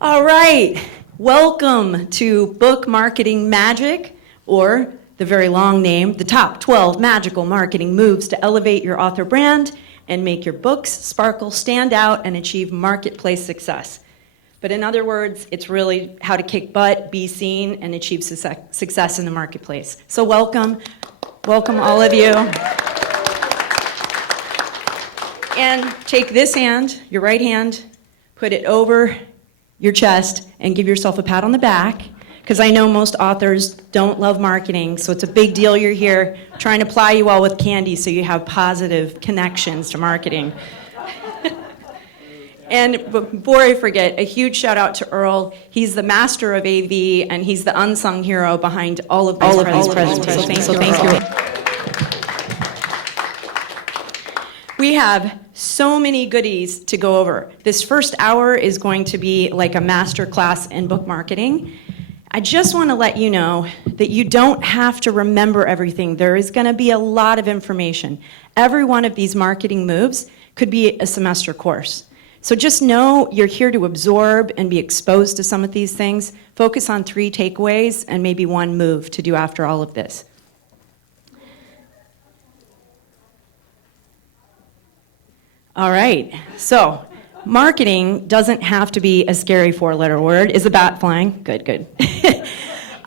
All right, welcome to Book Marketing Magic, or the very long name, the top 12 magical marketing moves to elevate your author brand and make your books sparkle, stand out, and achieve marketplace success. But in other words, it's really how to kick butt, be seen, and achieve success in the marketplace. So welcome all of you. And take this hand, your right hand, put it over your chest and give yourself a pat on the back, because I know most authors don't love marketing, so it's a big deal you're here, trying to ply you all with candy so you have positive connections to marketing. And before I forget, a huge shout out to Earl. He's the master of AV, and he's the unsung hero behind all of these presentations. So thank you. We have so many goodies to go over. This first hour is going to be like a master class in book marketing. I just want to let you know that you don't have to remember everything. There is going to be a lot of information. Every one of these marketing moves could be a semester course. So just know you're here to absorb and be exposed to some of these things. Focus on 3 takeaways and maybe 1 move to do after all of this. All right, so marketing doesn't have to be a scary 4-letter word. Is the bat flying? Good.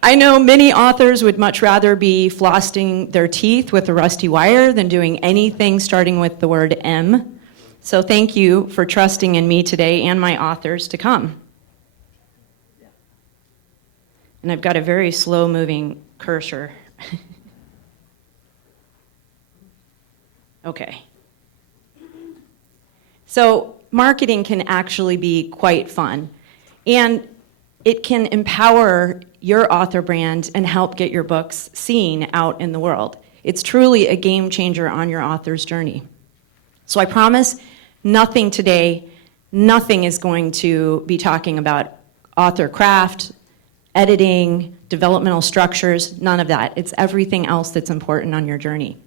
I know many authors would much rather be flossing their teeth with a rusty wire than doing anything starting with the word M. So thank you for trusting in me today and my authors to come. And I've got a very slow-moving cursor. Okay. So marketing can actually be quite fun, and it can empower your author brand and help get your books seen out in the world. It's truly a game changer on your author's journey. So I promise nothing today, nothing is going to be talking about author craft, editing, developmental structures, none of that. It's everything else that's important on your journey.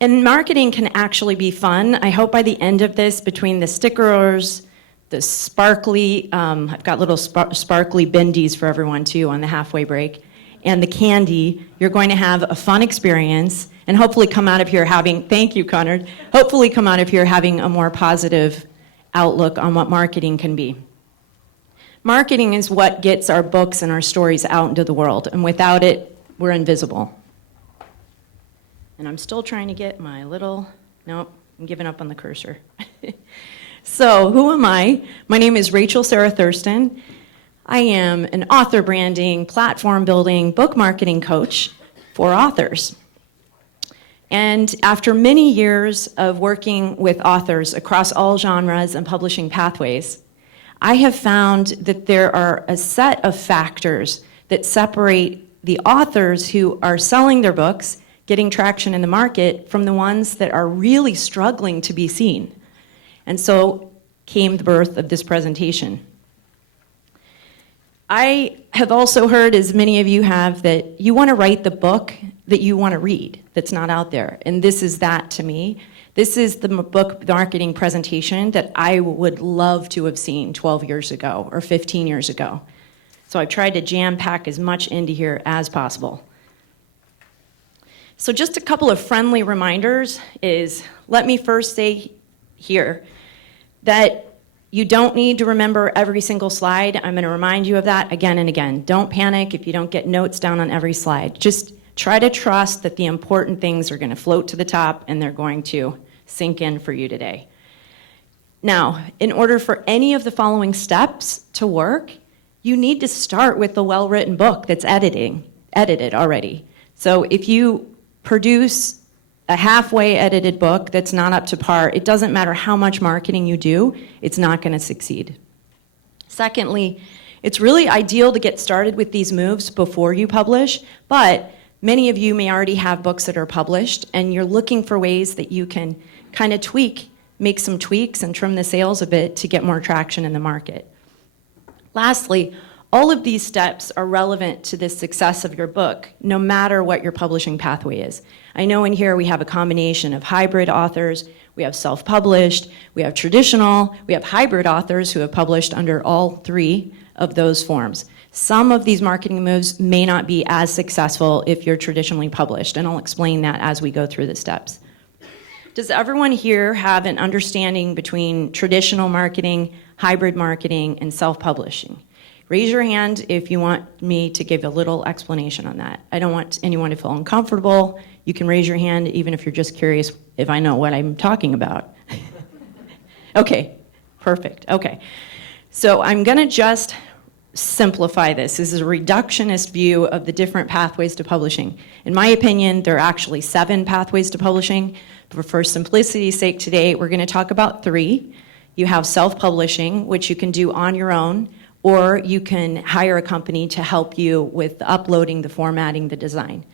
And marketing can actually be fun. I hope by the end of this, between the stickers, the sparkly, I've got little sparkly bendies for everyone too on the halfway break, and the candy, you're going to have a fun experience and hopefully come out of here having, thank you, Conrad, hopefully come out of here having a more positive outlook on what marketing can be. Marketing is what gets our books and our stories out into the world, and without it, we're invisible. And I'm still trying to get my little, nope, I'm giving up on the cursor. So who am I? My name is Rachel Sarah Thurston. I am an author branding, platform building, book marketing coach for authors. And after many years of working with authors across all genres and publishing pathways, I have found that there are a set of factors that separate the authors who are selling their books, getting traction in the market, from the ones that are really struggling to be seen. And so came the birth of this presentation. I have also heard, as many of you have, that you want to write the book that you want to read that's not out there. And this is that to me. This is the book marketing presentation that I would love to have seen 12 years ago or 15 years ago. So I've tried to jam pack as much into here as possible. So just a couple of friendly reminders is, let me first say here that you don't need to remember every single slide. I'm going to remind you of that again and again. Don't panic if you don't get notes down on every slide. Just try to trust that the important things are going to float to the top and they're going to sink in for you today. Now, in order for any of the following steps to work, you need to start with the well-written book that's edited already. So if you produce a halfway edited book that's not up to par, it doesn't matter how much marketing you do, it's not going to succeed. Secondly, it's really ideal to get started with these moves before you publish, but many of you may already have books that are published, and you're looking for ways that you can kind of make some tweaks and trim the sails a bit to get more traction in the market. Lastly, all of these steps are relevant to the success of your book, no matter what your publishing pathway is. I know in here we have a combination of hybrid authors, we have self-published, we have traditional, we have hybrid authors who have published under all three of those forms. Some of these marketing moves may not be as successful if you're traditionally published, and I'll explain that as we go through the steps. Does everyone here have an understanding between traditional marketing, hybrid marketing, and self-publishing? Raise your hand if you want me to give a little explanation on that. I don't want anyone to feel uncomfortable. You can raise your hand even if you're just curious if I know what I'm talking about. Okay, perfect, okay. So I'm gonna just simplify this. This is a reductionist view of the different pathways to publishing. In my opinion, there are actually 7 pathways to publishing, but for simplicity's sake today, we're gonna talk about 3. You have self-publishing, which you can do on your own, or you can hire a company to help you with the uploading, the formatting, the design.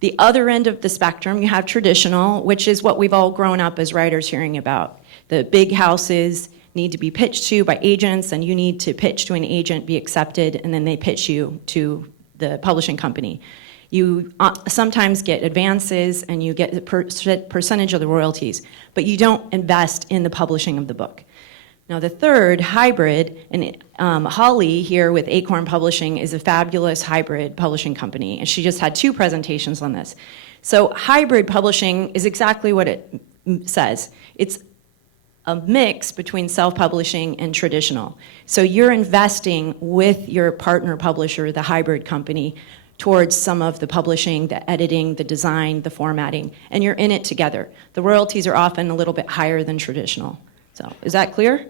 The other end of the spectrum, you have traditional, which is what we've all grown up as writers hearing about. The big houses need to be pitched to by agents, and you need to pitch to an agent, be accepted, and then they pitch you to the publishing company. You sometimes get advances, and you get a percentage of the royalties, but you don't invest in the publishing of the book. Now the third, hybrid, and Holly here with Acorn Publishing is a fabulous hybrid publishing company, and she just had 2 presentations on this. So hybrid publishing is exactly what it says. It's a mix between self-publishing and traditional. So you're investing with your partner publisher, the hybrid company, towards some of the publishing, the editing, the design, the formatting, and you're in it together. The royalties are often a little bit higher than traditional. So is that clear?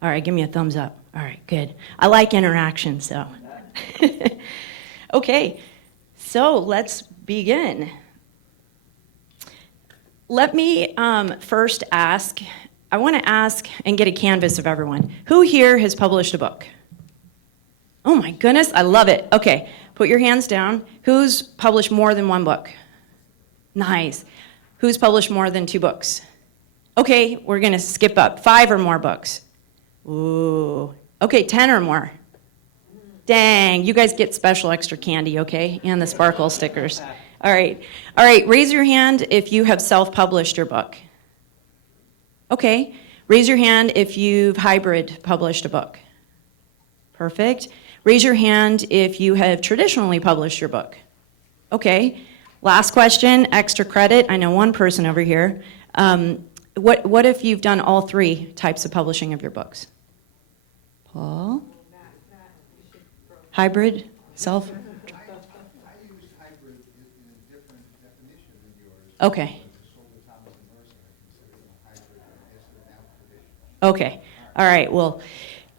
All right, give me a thumbs up. All right, good. I like interaction, so. Okay, so let's begin. Let me first ask, I want to ask and get a canvas of everyone. Who here has published a book? Oh my goodness, I love it. Okay, put your hands down. Who's published more than 1 book? Nice. Who's published more than 2 books? Okay, we're going to skip up. 5 or more books. Ooh. Okay, 10 or more. Dang, you guys get special extra candy, okay? And the sparkle stickers. All right, raise your hand if you have self-published your book. Okay, raise your hand if you've hybrid published a book. Perfect. Raise your hand if you have traditionally published your book. Okay, last question, extra credit. I know one person over here. What if you've done all 3 types of publishing of your books? Paul? Hybrid? Self? I use hybrid in a different definition than yours. Okay. Okay. All right. Well,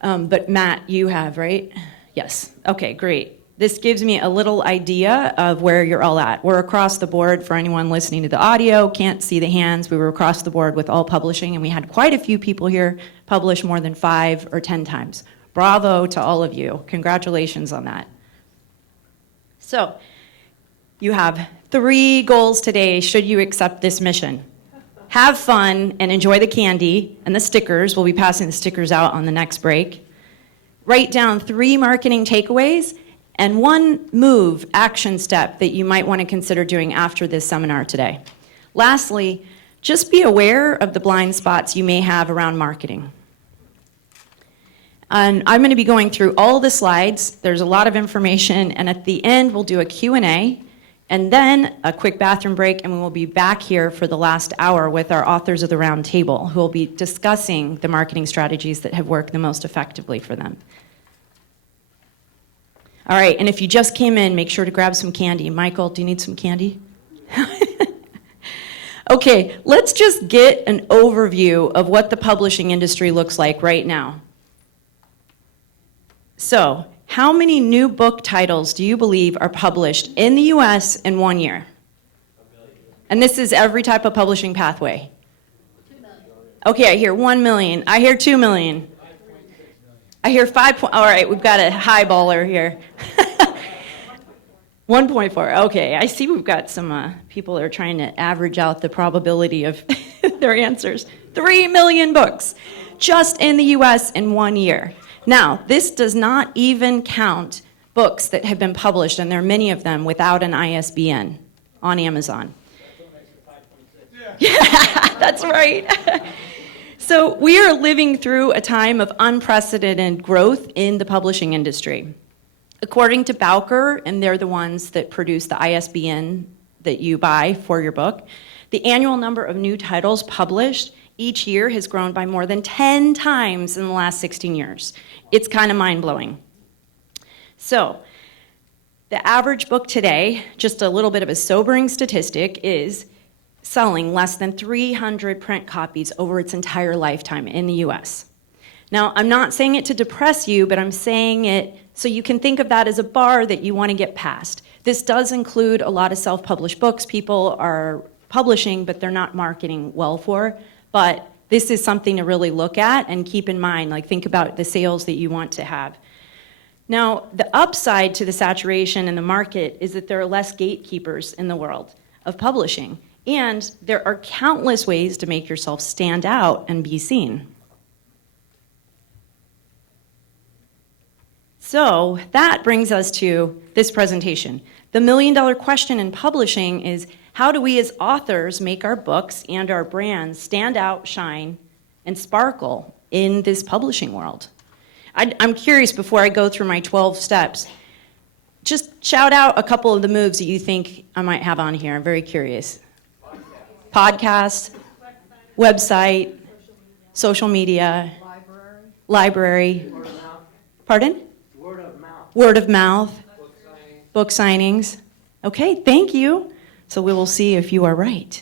but Matt, you have, right? Yes. Okay, great. This gives me a little idea of where you're all at. We're across the board for anyone listening to the audio, can't see the hands. We were across the board with all publishing, and we had quite a few people here publish more than 5 or 10 times. Bravo to all of you. Congratulations on that. So, you have 3 goals today should you accept this mission. Have fun and enjoy the candy and the stickers. We'll be passing the stickers out on the next break. Write down 3 marketing takeaways and 1 move, action step that you might want to consider doing after this seminar today. Lastly, just be aware of the blind spots you may have around marketing. And I'm going to be going through all the slides. There's a lot of information, and at the end we'll do a Q&A, and then a quick bathroom break, and we will be back here for the last hour with our authors of the round table, who will be discussing the marketing strategies that have worked the most effectively for them. All right, and if you just came in, make sure to grab some candy. Michael, do you need some candy? Okay, let's just get an overview of what the publishing industry looks like right now. So, how many new book titles do you believe are published in the US in 1 year? And this is every type of publishing pathway. 2 million. Okay, I hear 1 million. I hear 2 million. I hear 5. All right, we've got a highballer here. 1.4. Okay, I see we've got some people that are trying to average out the probability of their answers. 3 million books just in the US in 1 year. Now, this does not even count books that have been published, and there are many of them without an ISBN on Amazon. Yeah. That's right. So we are living through a time of unprecedented growth in the publishing industry. According to Bowker, and they're the ones that produce the ISBN that you buy for your book, the annual number of new titles published each year has grown by more than 10 times in the last 16 years. It's kind of mind-blowing. So, the average book today, just a little bit of a sobering statistic, is selling less than 300 print copies over its entire lifetime in the US. Now, I'm not saying it to depress you, but I'm saying it so you can think of that as a bar that you want to get past. This does include a lot of self-published books people are publishing, but they're not marketing well for. But this is something to really look at and keep in mind, like think about the sales that you want to have. Now, the upside to the saturation in the market is that there are less gatekeepers in the world of publishing, and there are countless ways to make yourself stand out and be seen. So that brings us to this presentation. The million-dollar question in publishing is, how do we as authors make our books and our brands stand out, shine, and sparkle in this publishing world? I'm curious, before I go through my 12 steps, just shout out a couple of the moves that you think I might have on here. I'm very curious. Podcast, website, social media, library. Pardon? Word of mouth. Book signings. Okay, thank you. So we will see if you are right.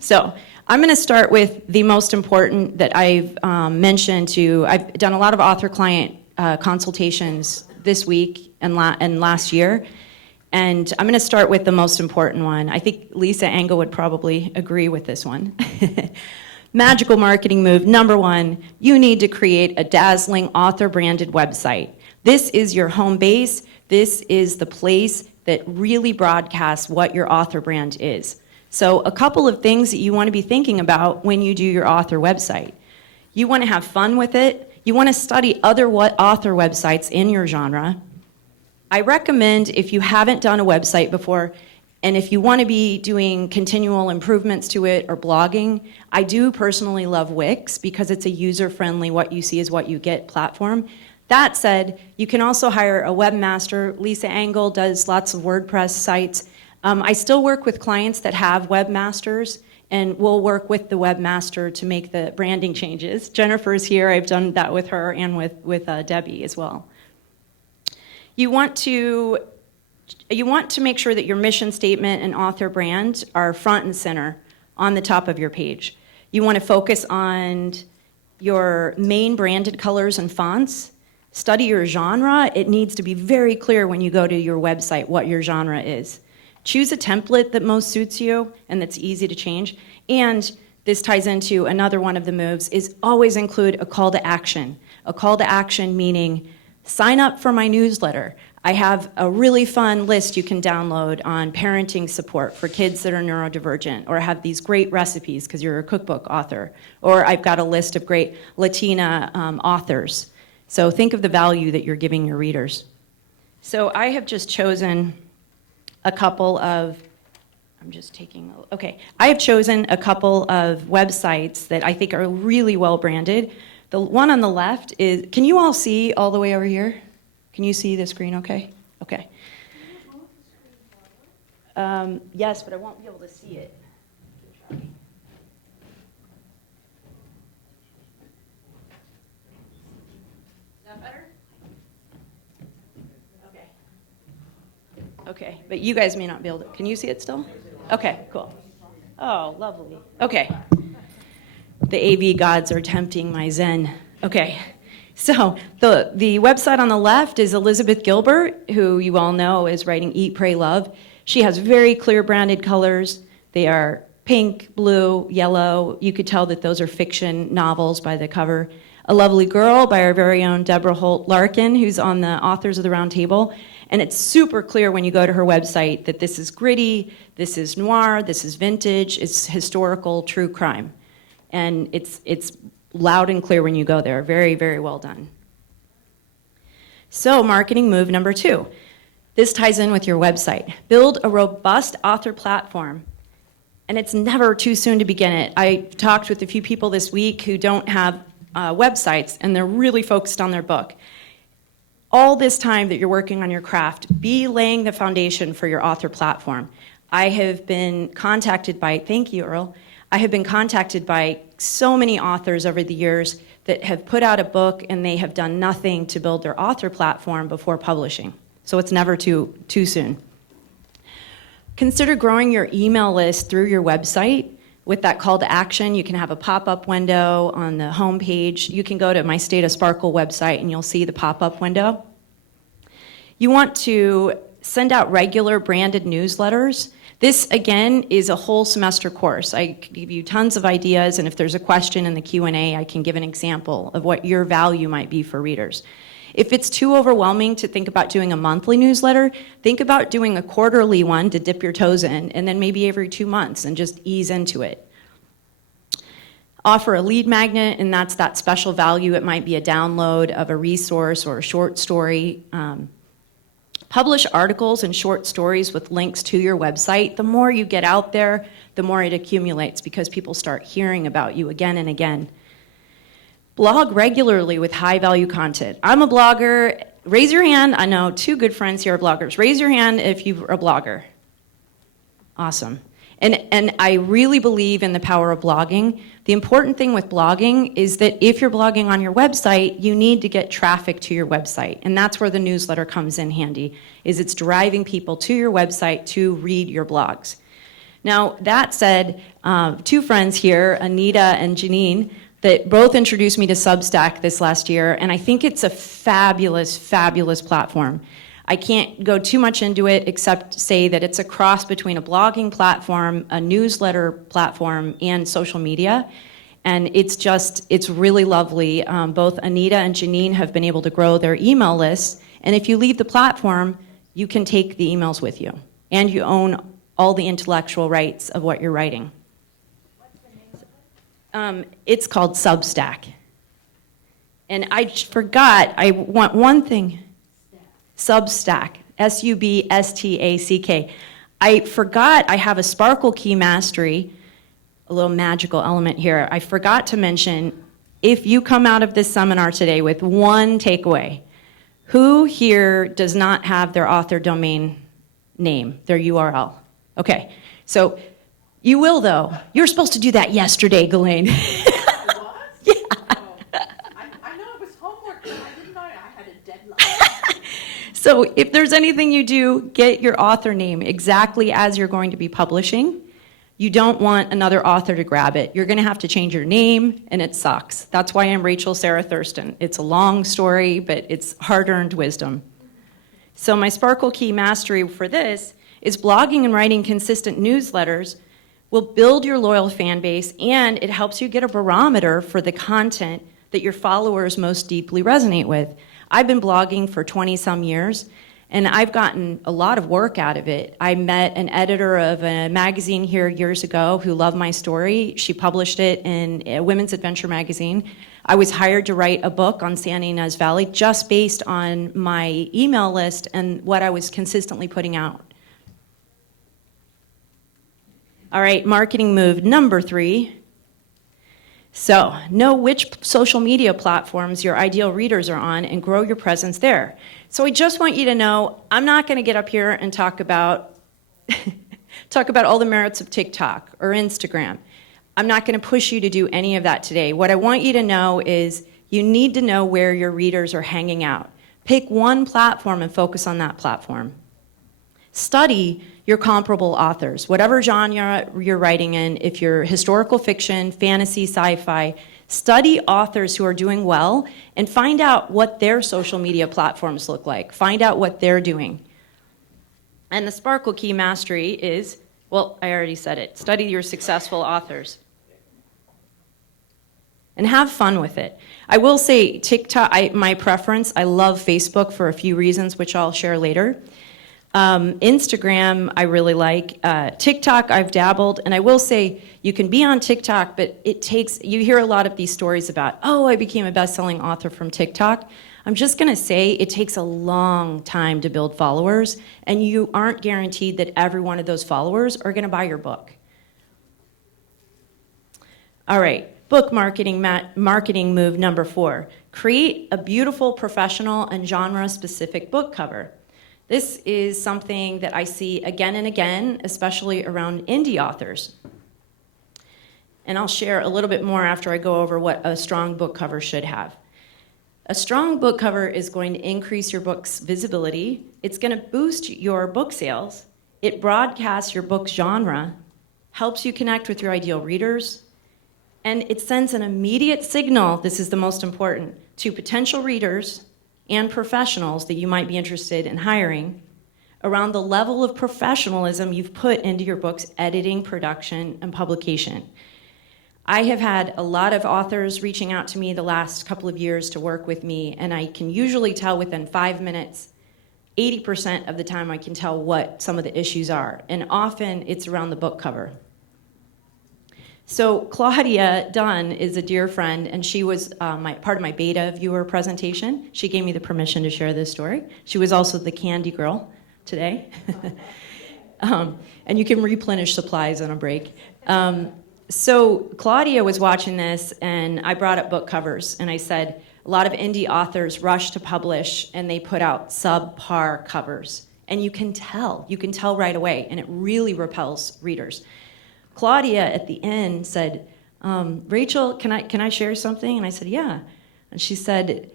So I'm going to start with the most important that I've mentioned to. I've done a lot of author-client consultations this week and last year, and I'm going to start with the most important one. I think Lisa Engel would probably agree with this one. Magical marketing move number one, you need to create a dazzling author-branded website. This is your home base. This is the place that really broadcasts what your author brand is. So a couple of things that you want to be thinking about when you do your author website. You want to have fun with it. You want to study other author websites in your genre. I recommend, if you haven't done a website before, and if you want to be doing continual improvements to it or blogging, I do personally love Wix because it's a user-friendly, what you see is what you get platform. That said, you can also hire a webmaster. Lisa Engel does lots of WordPress sites. I still work with clients that have webmasters, and we'll work with the webmaster to make the branding changes. Jennifer's here. I've done that with her and with Debbie as well. You want to make sure that your mission statement and author brand are front and center on the top of your page. You want to focus on your main branded colors and fonts. Study your genre. It needs to be very clear when you go to your website what your genre is. Choose a template that most suits you and that's easy to change. And this ties into another one of the moves, is always include a call to action. A call to action meaning, sign up for my newsletter. I have a really fun list you can download on parenting support for kids that are neurodivergent, or I have these great recipes because you're a cookbook author, or I've got a list of great Latina authors. So think of the value that you're giving your readers. So I have just chosen a couple of, I have chosen a couple of websites that I think are really well branded. The one on the left is, can you all see all the way over here? Can you see the screen okay? Okay. Yes, but I won't be able to see it. Is that better? Okay. Okay, but you guys may not be able to. Can you see it still? Okay, cool. Oh, lovely. Okay. The AV gods are tempting my Zen. Okay. So the website on the left is Elizabeth Gilbert, who you all know is writing Eat, Pray, Love. She has very clear branded colors. They are pink, blue, yellow. You could tell that those are fiction novels by the cover. A Lovely Girl by our very own Deborah Holt Larkin, who's on the Authors of the Round Table. And it's super clear when you go to her website that this is gritty, this is noir, this is vintage, it's historical true crime. And it's loud and clear when you go there. Very, very well done. So marketing move number 2. This ties in with your website. Build a robust author platform. And it's never too soon to begin it. I talked with a few people this week who don't have websites, and they're really focused on their book. All this time that you're working on your craft, be laying the foundation for your author platform. I have been contacted by, thank you, Earl, I have been contacted by so many authors over the years that have put out a book and they have done nothing to build their author platform before publishing. So it's never too soon. Consider growing your email list through your website. With that call to action, you can have a pop-up window on the home page. You can go to my State of Sparkle website and you'll see the pop-up window. You want to send out regular branded newsletters. This, again, is a whole semester course. I give you tons of ideas, and if there's a question in the Q&A, I can give an example of what your value might be for readers. If it's too overwhelming to think about doing a monthly newsletter, think about doing a quarterly one to dip your toes in, and then maybe every 2 months and just ease into it. Offer a lead magnet, and that's that special value. It might be a download of a resource or a short story. Publish articles and short stories with links to your website. The more you get out there, the more it accumulates because people start hearing about you again and again. Blog regularly with high-value content. I'm a blogger. Raise your hand. I know 2 good friends here are bloggers. Raise your hand if you're a blogger. Awesome. And I really believe in the power of blogging. The important thing with blogging is that if you're blogging on your website, you need to get traffic to your website. And that's where the newsletter comes in handy, is it's driving people to your website to read your blogs. Now, that said, 2 friends here, Anita and Janine, that both introduced me to Substack this last year, and I think it's a fabulous, fabulous platform. I can't go too much into it except say that it's a cross between a blogging platform, a newsletter platform, and social media. And it's really lovely. Both Anita and Janine have been able to grow their email lists. And if you leave the platform, you can take the emails with you. And you own all the intellectual rights of what you're writing. What's the name of it? It's called Substack. And I forgot, I want one thing. Substack, S-U-B-S-T-A-C-K. I forgot I have a Sparkle Key Mastery, a little magical element here. I forgot to mention, if you come out of this seminar today with one takeaway, who here does not have their author domain name, their URL? Okay, so you will though. You were supposed to do that yesterday, Ghislaine. What? Yeah. Oh, I know it was homework, but I didn't know I had a deadline. So if there's anything you do, get your author name exactly as you're going to be publishing. You don't want another author to grab it. You're going to have to change your name, and it sucks. That's why I'm Rachel Sarah Thurston. It's a long story, but it's hard-earned wisdom. So my Sparkle Key Mastery for this is blogging and writing consistent newsletters will build your loyal fan base, and it helps you get a barometer for the content that your followers most deeply resonate with. I've been blogging for 20-some years, and I've gotten a lot of work out of it. I met an editor of a magazine here years ago who loved my story. She published it in a Women's Adventure magazine. I was hired to write a book on San Ynez Valley just based on my email list and what I was consistently putting out. All right, marketing move number 3. So, know which social media platforms your ideal readers are on and grow your presence there. So I just want you to know, I'm not going to get up here and talk about all the merits of TikTok or Instagram. I'm not going to push you to do any of that today. What I want you to know is you need to know where your readers are hanging out. Pick one platform and focus on that platform. Study your comparable authors, whatever genre you're writing in. If you're historical fiction, fantasy, sci-fi, study authors who are doing well and find out what their social media platforms look like. Find out what they're doing. And the Sparkle Key Mastery is, well, I already said it. Study your successful authors. And have fun with it. I will say TikTok, my preference, I love Facebook for a few reasons, which I'll share later. Instagram, I really like. TikTok, I've dabbled. And I will say, you can be on TikTok, but you hear a lot of these stories about, oh, I became a best-selling author from TikTok. I'm just going to say it takes a long time to build followers, and you aren't guaranteed that every one of those followers are going to buy your book. All right, book marketing, marketing move number 4. Create a beautiful, professional, and genre-specific book cover. This is something that I see again and again, especially around indie authors. And I'll share a little bit more after I go over what a strong book cover should have. A strong book cover is going to increase your book's visibility. It's going to boost your book sales. It broadcasts your book's genre, helps you connect with your ideal readers, and it sends an immediate signal, this is the most important, to potential readers and professionals that you might be interested in hiring around the level of professionalism you've put into your book's editing, production, and publication. I have had a lot of authors reaching out to me the last couple of years to work with me, and I can usually tell within 5 minutes, 80% of the time I can tell what some of the issues are, and often it's around the book cover. So Claudia Dunn is a dear friend, and she was part of my beta viewer presentation. She gave me the permission to share this story. She was also the candy girl today. And you can replenish supplies on a break. So Claudia was watching this, and I brought up book covers, and I said, a lot of indie authors rush to publish, and they put out subpar covers. And you can tell right away, and it really repels readers. Claudia at the end said, Rachel, can I share something? And I said, yeah. And she said,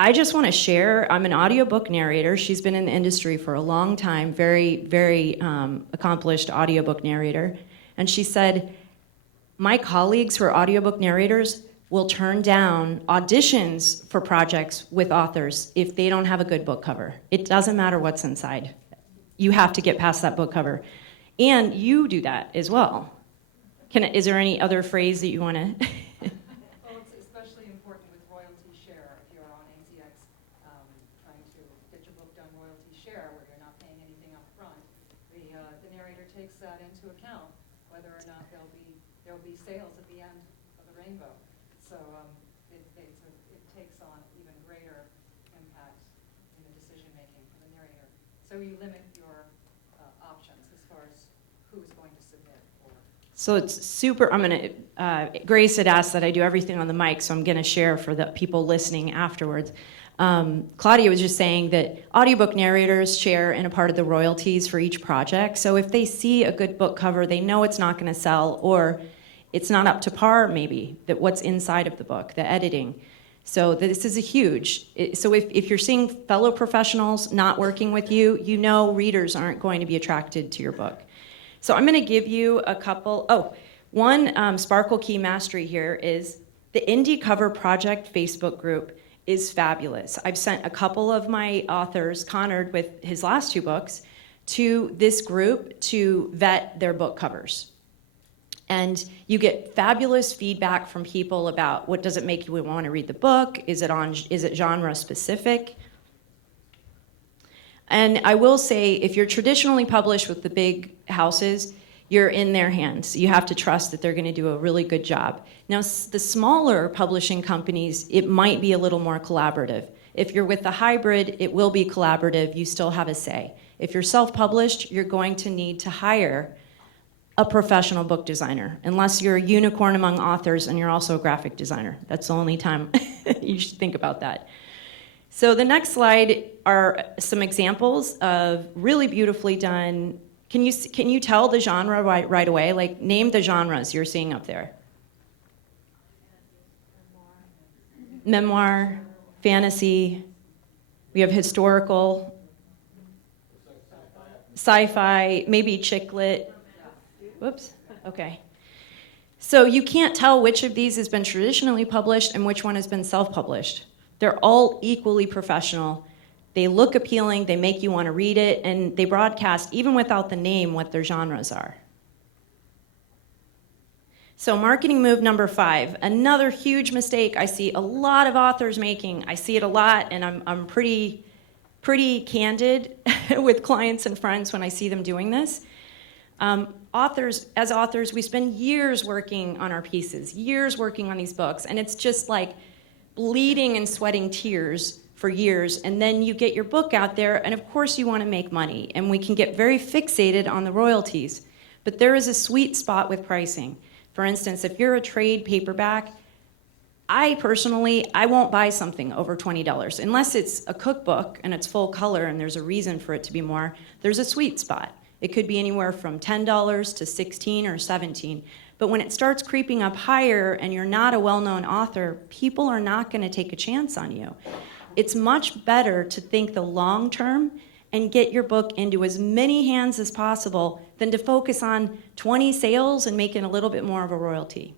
I just want to share, I'm an audiobook narrator. She's been in the industry for a long time, very, very accomplished audiobook narrator. And she said, my colleagues who are audiobook narrators will turn down auditions for projects with authors if they don't have a good book cover. It doesn't matter what's inside. You have to get past that book cover. And you do that as well. Is there any other phrase that you want to? Well, it's especially important with royalty share. If you're on ACX trying to get your book done royalty share, where you're not paying anything up front, the narrator takes that into account, whether or not there'll be sales at the end of the rainbow. So it takes on even greater impact in the decision making for the narrator. So you limit your options as far as who's going to submit. So it's super, Grace had asked that I do everything on the mic, so I'm gonna share for the people listening afterwards. Claudia was just saying that audiobook narrators share in a part of the royalties for each project. So if they see a good book cover, they know it's not gonna sell, or it's not up to par maybe, that what's inside of the book, the editing. So this is a huge, so if you're seeing fellow professionals not working with you, you know readers aren't going to be attracted to your book. So I'm going to give you a couple. One Sparkle Key Mastery here is the Indie Cover Project Facebook group is fabulous. I've sent a couple of my authors, Conard with his last 2 books, to this group to vet their book covers. And you get fabulous feedback from people about what does it make you want to read the book? Is it genre specific? And I will say, if you're traditionally published with the big houses, you're in their hands. You have to trust that they're going to do a really good job. Now, the smaller publishing companies, it might be a little more collaborative. If you're with the hybrid, it will be collaborative. You still have a say. If you're self-published, you're going to need to hire a professional book designer, unless you're a unicorn among authors and you're also a graphic designer. That's the only time you should think about that. So the next slide are some examples of really beautifully done. Can you tell the genre right away? Like, name the genres you're seeing up there. Memoir, fantasy. We have historical, sci-fi, maybe chick lit. Whoops. Okay. So you can't tell which of these has been traditionally published and which one has been self-published. They're all equally professional. They look appealing, they make you want to read it, and they broadcast, even without the name, what their genres are. So marketing move number 5, another huge mistake I see a lot of authors making. I see it a lot, and I'm pretty candid with clients and friends when I see them doing this. As authors, we spend years working on our pieces, years working on these books, and it's just like bleeding and sweating tears for years, and then you get your book out there, and of course you want to make money, and we can get very fixated on the royalties. But there is a sweet spot with pricing. For instance, if you're a trade paperback, I personally won't buy something over $20 unless it's a cookbook and it's full color and there's a reason for it to be more. There's a sweet spot. It could be anywhere from $10 to $16 or $17. But when it starts creeping up higher and you're not a well-known author, people are not going to take a chance on you. It's much better to think the long term and get your book into as many hands as possible than to focus on 20 sales and making a little bit more of a royalty.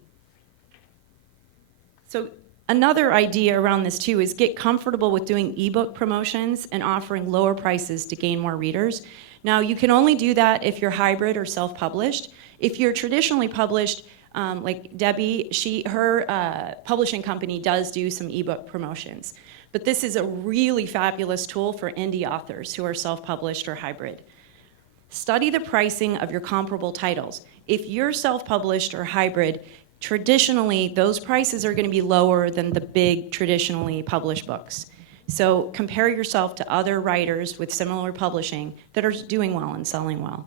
So another idea around this too is get comfortable with doing ebook promotions and offering lower prices to gain more readers. Now you can only do that if you're hybrid or self-published. If you're traditionally published, like Debbie, her publishing company does do some ebook promotions. But this is a really fabulous tool for indie authors who are self-published or hybrid. Study the pricing of your comparable titles. If you're self-published or hybrid, traditionally, those prices are going to be lower than the big traditionally published books. So compare yourself to other writers with similar publishing that are doing well and selling well.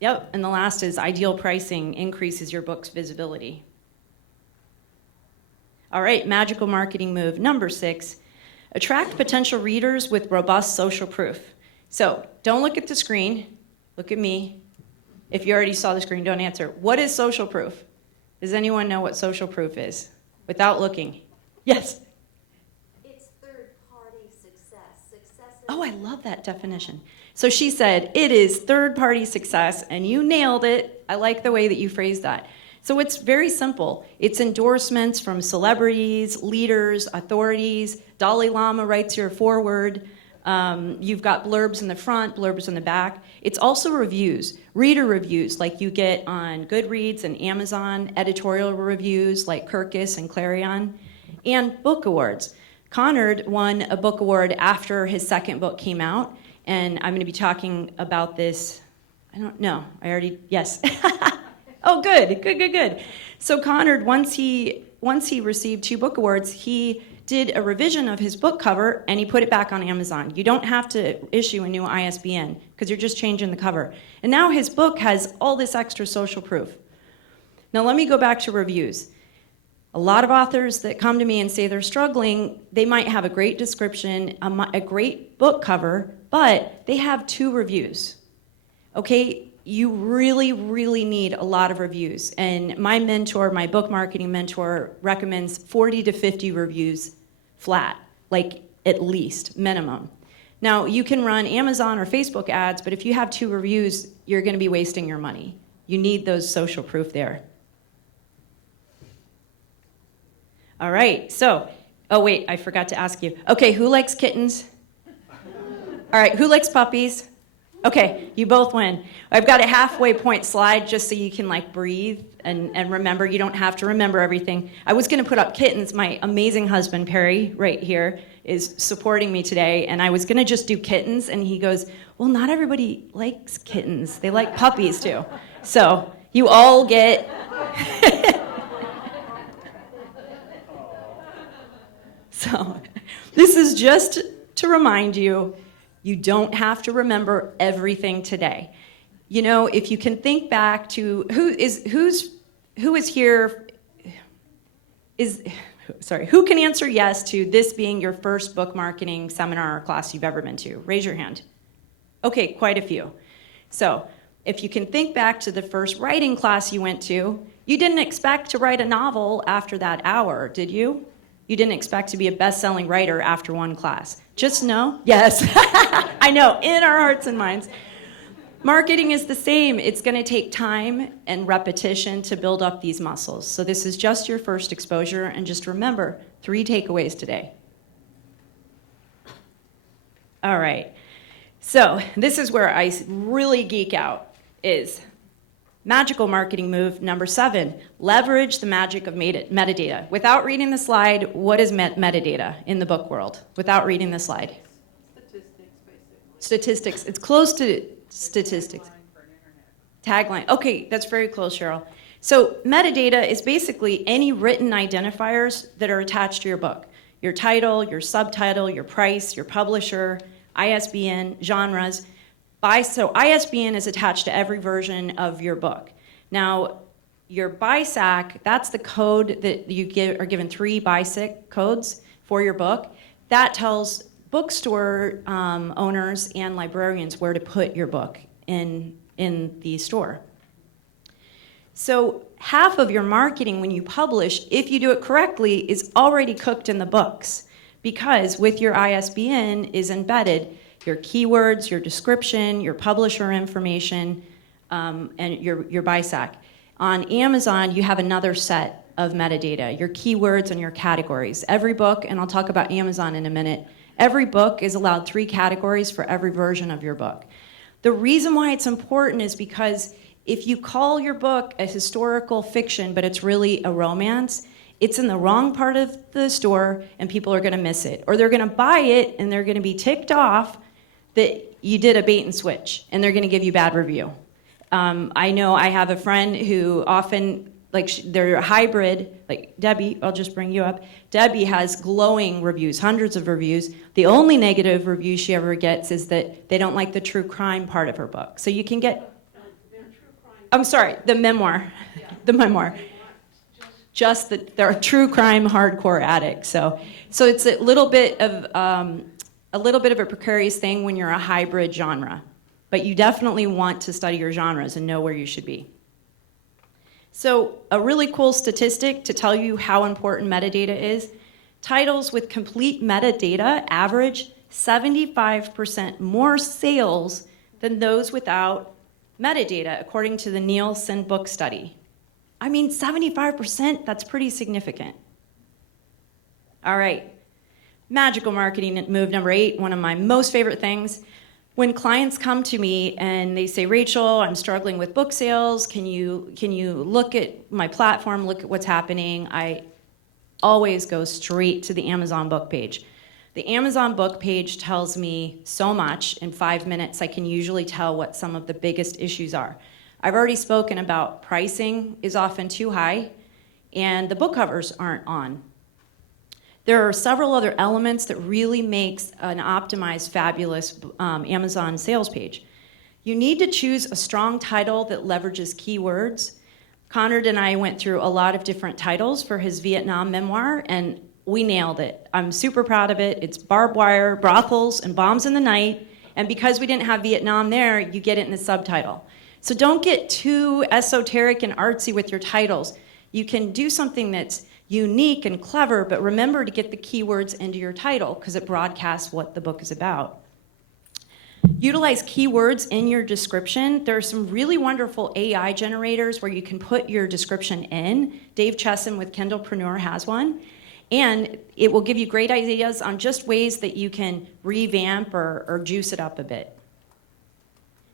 Yep, and the last is ideal pricing increases your book's visibility. All right, magical marketing move number 6, attract potential readers with robust social proof. So don't look at the screen, look at me. If you already saw the screen, don't answer. What is social proof? Does anyone know what social proof is? Without looking. Yes? It's third-party success. Oh, I love that definition. So she said, it is third-party success, and you nailed it. I like the way that you phrased that. So it's very simple. It's endorsements from celebrities, leaders, authorities. Dalai Lama writes your foreword. You've got blurbs in the front, blurbs in the back. It's also reviews, reader reviews like you get on Goodreads and Amazon, editorial reviews like Kirkus and Clarion, and book awards. Conard won a book award after his second book came out, and I'm going to be talking about this. I don't know. Yes. Oh, good. So Conard, once he received 2 book awards, he did a revision of his book cover, and he put it back on Amazon. You don't have to issue a new ISBN, because you're just changing the cover. And now his book has all this extra social proof. Now let me go back to reviews. A lot of authors that come to me and say they're struggling, they might have a great description, a great book cover, but they have 2 reviews. Okay, you really, really need a lot of reviews. And my mentor, my book marketing mentor, recommends 40 to 50 reviews flat, like at least, minimum. Now, you can run Amazon or Facebook ads, but if you have 2 reviews, you're going to be wasting your money. You need those social proof there. All right, so, oh wait, I forgot to ask you. Okay, who likes kittens? All right, who likes puppies? Okay, you both win. I've got a halfway point slide just so you can like breathe and remember. You don't have to remember everything. I was going to put up kittens. My amazing husband, Perry, right here, is supporting me today, and I was going to just do kittens, and he goes, well, not everybody likes kittens. They like puppies too. So you all get... So this is just to remind you, you don't have to remember everything today. You know, if you can think back to who can answer yes to this being your first book marketing seminar or class you've ever been to? Raise your hand. Okay, quite a few. So if you can think back to the first writing class you went to, you didn't expect to write a novel after that hour, did you? You didn't expect to be a best-selling writer after one class. Just know, yes, I know, in our hearts and minds. Marketing is the same. It's going to take time and repetition to build up these muscles. So this is just your first exposure, and just remember, 3 takeaways today. All right, so this is where I really geek out, is magical marketing move number 7, leverage the magic of metadata. Without reading the slide, what is metadata in the book world? Without reading the slide. Statistics, basically. Statistics. It's close to statistics. Tagline. Okay, that's very close, Cheryl. So metadata is basically any written identifiers that are attached to your book. Your title, your subtitle, your price, your publisher, ISBN, genres. So ISBN is attached to every version of your book. Now, your BISAC, that's the code that are given 3 BISAC codes for your book. That tells bookstore owners and librarians where to put your book in the store. So half of your marketing when you publish, if you do it correctly, is already cooked in the books, because with your ISBN is embedded your keywords, your description, your publisher information, and your BISAC. On Amazon, you have another set of metadata, your keywords and your categories. Every book, and I'll talk about Amazon in a minute, every book is allowed 3 categories for every version of your book. The reason why it's important is because if you call your book a historical fiction, but it's really a romance, it's in the wrong part of the store and people are gonna miss it. Or they're gonna buy it and they're gonna be ticked off that you did a bait and switch and they're gonna give you bad review. I know I have a friend who often, they're a hybrid, like Debbie, I'll just bring you up. Debbie has glowing reviews, hundreds of reviews. The only negative review she ever gets is that they don't like the true crime part of her book. So you can get, I'm sorry, the memoir, the memoir. Just that they're a true crime hardcore addict. So it's a little bit of a precarious thing when you're a hybrid genre. But you definitely want to study your genres and know where you should be. So a really cool statistic to tell you how important metadata is, titles with complete metadata average 75% more sales than those without metadata, according to the Nielsen book study. I mean, 75%, that's pretty significant. All right, magical marketing move number 8, one of my most favorite things. When clients come to me and they say, Rachel, I'm struggling with book sales, can you look at my platform, look at what's happening? I always go straight to the Amazon book page. The Amazon book page tells me so much. In 5 minutes, I can usually tell what some of the biggest issues are. I've already spoken about pricing is often too high, and the book covers aren't on. There are several other elements that really makes an optimized, fabulous Amazon sales page. You need to choose a strong title that leverages keywords. Conrad and I went through a lot of different titles for his Vietnam memoir, and we nailed it. I'm super proud of it. It's barbed wire, brothels, and bombs in the night, and because we didn't have Vietnam there, you get it in the subtitle. So don't get too esoteric and artsy with your titles. You can do something that's unique and clever, but remember to get the keywords into your title because it broadcasts what the book is about. Utilize keywords in your description. There are some really wonderful AI generators where you can put your description in. Dave Chesson with Kindlepreneur has one. And it will give you great ideas on just ways that you can revamp or juice it up a bit.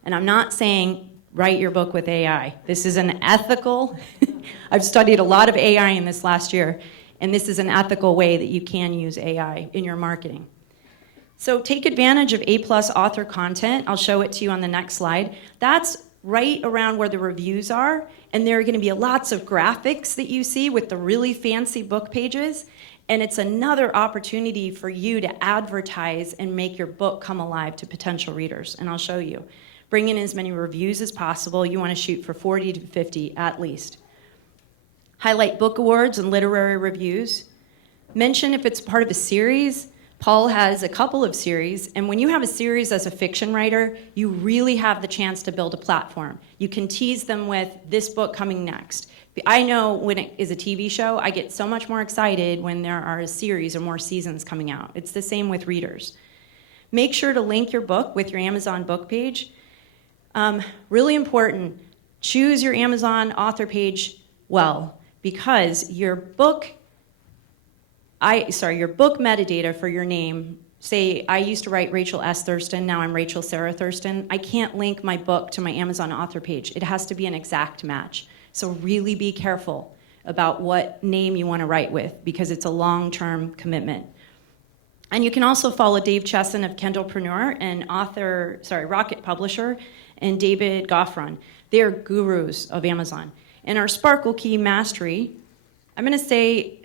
And I'm not saying write your book with AI. This is an ethical, I've studied a lot of AI in this last year, and this is an ethical way that you can use AI in your marketing. So take advantage of A+ author content. I'll show it to you on the next slide. That's right around where the reviews are, and there are going to be lots of graphics that you see with the really fancy book pages, and it's another opportunity for you to advertise and make your book come alive to potential readers, and I'll show you. Bring in as many reviews as possible. You want to shoot for 40 to 50 at least. Highlight book awards and literary reviews. Mention if it's part of a series. Paul has a couple of series, and when you have a series as a fiction writer, you really have the chance to build a platform. You can tease them with this book coming next. I know when it is a TV show, I get so much more excited when there are a series or more seasons coming out. It's the same with readers. Make sure to link your book with your Amazon book page. Really important, choose your Amazon author page well, because your book metadata for your name, say I used to write Rachel S. Thurston, now I'm Rachel Sarah Thurston, I can't link my book to my Amazon author page. It has to be an exact match. So really be careful about what name you want to write with, because it's a long-term commitment. And you can also follow Dave Chesson of Kindlepreneur and Rocket Publisher, and David Goffron. They are gurus of Amazon. And our Sparkle Key Mastery, I'm going to say,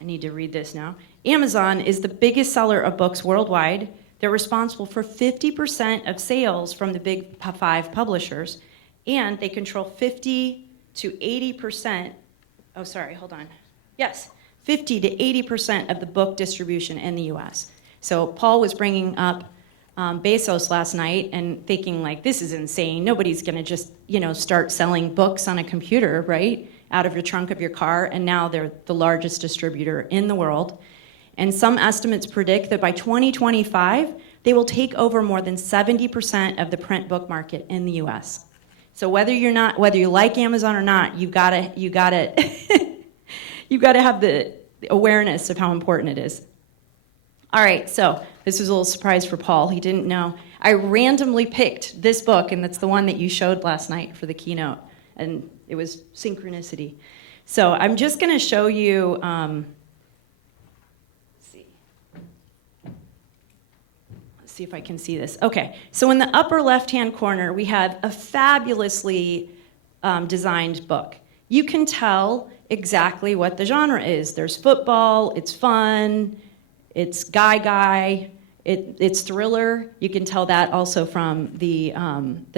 I need to read this now. Amazon is the biggest seller of books worldwide. They're responsible for 50% of sales from the big five publishers, and they control 50 to 80%, oh, sorry, hold on. Yes, 50 to 80% of the book distribution in the US. So Paul was bringing up Bezos last night and thinking like, this is insane. Nobody's gonna just, start selling books on a computer, right? Out of your trunk of your car, and now they're the largest distributor in the world. And some estimates predict that by 2025, they will take over more than 70% of the print book market in the US. So whether you like Amazon or not, you gotta you gotta have the awareness of how important it is. All right, so this was a little surprise for Paul. He didn't know. I randomly picked this book, and that's the one that you showed last night for the keynote, and it was synchronicity. So I'm just going to show you. Let's see if I can see this. Okay, so in the upper left-hand corner, we have a fabulously designed book. You can tell exactly what the genre is. There's football, it's fun, it's guy, it's thriller. You can tell that also from the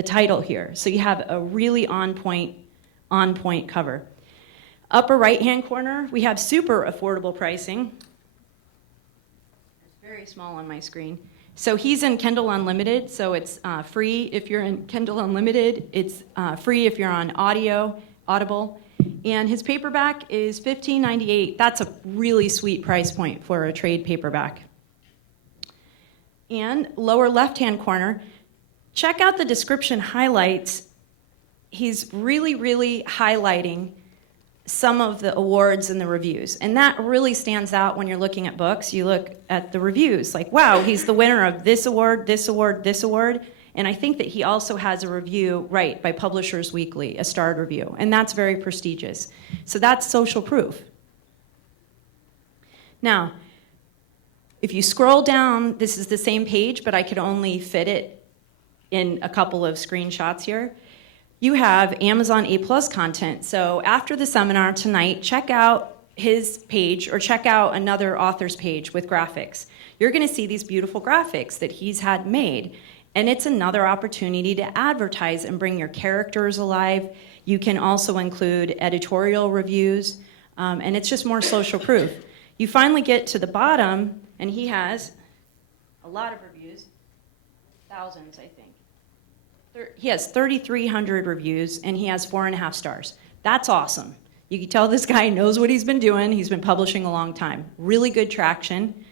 title here. So you have a really on point cover. Upper right-hand corner, we have super affordable pricing. It's very small on my screen. So he's in Kindle Unlimited, so it's free if you're in Kindle Unlimited. It's free if you're on Audible. And his paperback is $15.98. That's a really sweet price point for a trade paperback. And lower left-hand corner, check out the description highlights. He's really, really highlighting some of the awards and the reviews. And that really stands out when you're looking at books. You look at the reviews, like, wow, he's the winner of this award, this award, this award. And I think that he also has a review, right, by Publishers Weekly, a starred review. And that's very prestigious. So that's social proof. Now, if you scroll down, this is the same page, but I could only fit it in a couple of screenshots here. You have Amazon A+ content. So after the seminar tonight, check out his page or check out another author's page with graphics. You're going to see these beautiful graphics that he's had made. And it's another opportunity to advertise and bring your characters alive. You can also include editorial reviews, and it's just more social proof. You finally get to the bottom, and he has a lot of reviews, thousands, I think. He has 3,300 reviews, and he has 4.5 stars. That's awesome. You can tell this guy knows what he's been doing. He's been publishing a long time. Really good traction.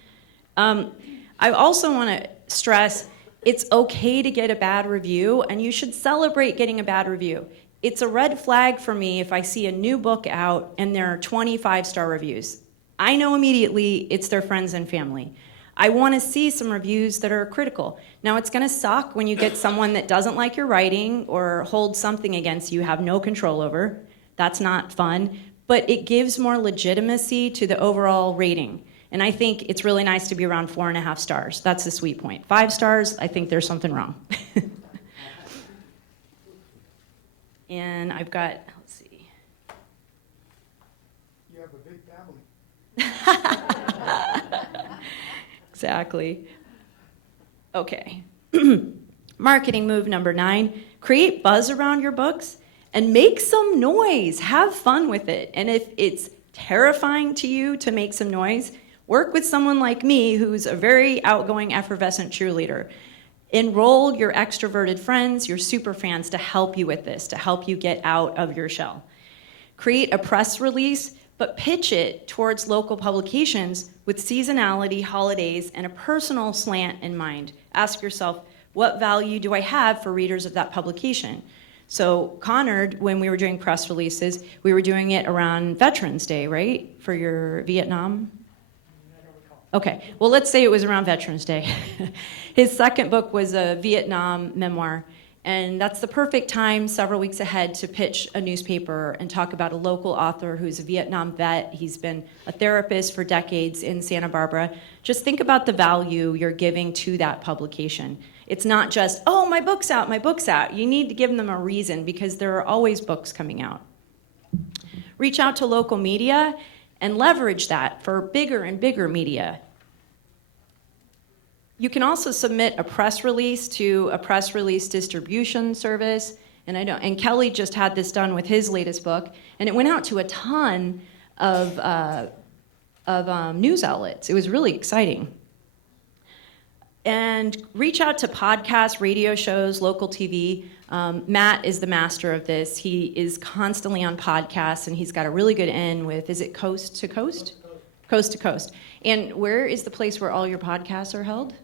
I also want to stress, it's okay to get a bad review, and you should celebrate getting a bad review. It's a red flag for me if I see a new book out and there are 25-star reviews. I know immediately it's their friends and family. I want to see some reviews that are critical. Now, it's going to suck when you get someone that doesn't like your writing or holds something against you have no control over. That's not fun, but it gives more legitimacy to the overall rating. And I think it's really nice to be around 4.5 stars. That's the sweet point. 5 stars, I think there's something wrong. And I've got, let's see. You have a big family. Exactly. Okay. Marketing move number 9, create buzz around your books and make some noise. Have fun with it. And if it's terrifying to you to make some noise, work with someone like me who's a very outgoing, effervescent cheerleader. Enroll your extroverted friends, your super fans to help you with this, to help you get out of your shell. Create a press release, but pitch it towards local publications with seasonality, holidays, and a personal slant in mind. Ask yourself, what value do I have for readers of that publication? So Conard, when we were doing press releases, we were doing it around Veterans Day, right? For your Vietnam? Okay, well, let's say it was around Veterans Day. His second book was a Vietnam memoir, and that's the perfect time, several weeks ahead, to pitch a newspaper and talk about a local author who's a Vietnam vet. He's been a therapist for decades in Santa Barbara. Just think about the value you're giving to that publication. It's not just, oh, my book's out, my book's out. You need to give them a reason because there are always books coming out. Reach out to local media and leverage that for bigger and bigger media. You can also submit a press release to a press release distribution service. And Kelly just had this done with his latest book, and it went out to a ton of news outlets. It was really exciting. And reach out to podcasts, radio shows, local TV. Matt is the master of this. He is constantly on podcasts, and he's got a really good in with, is it Coast to Coast? Coast to Coast. And where is the place where all your podcasts are held?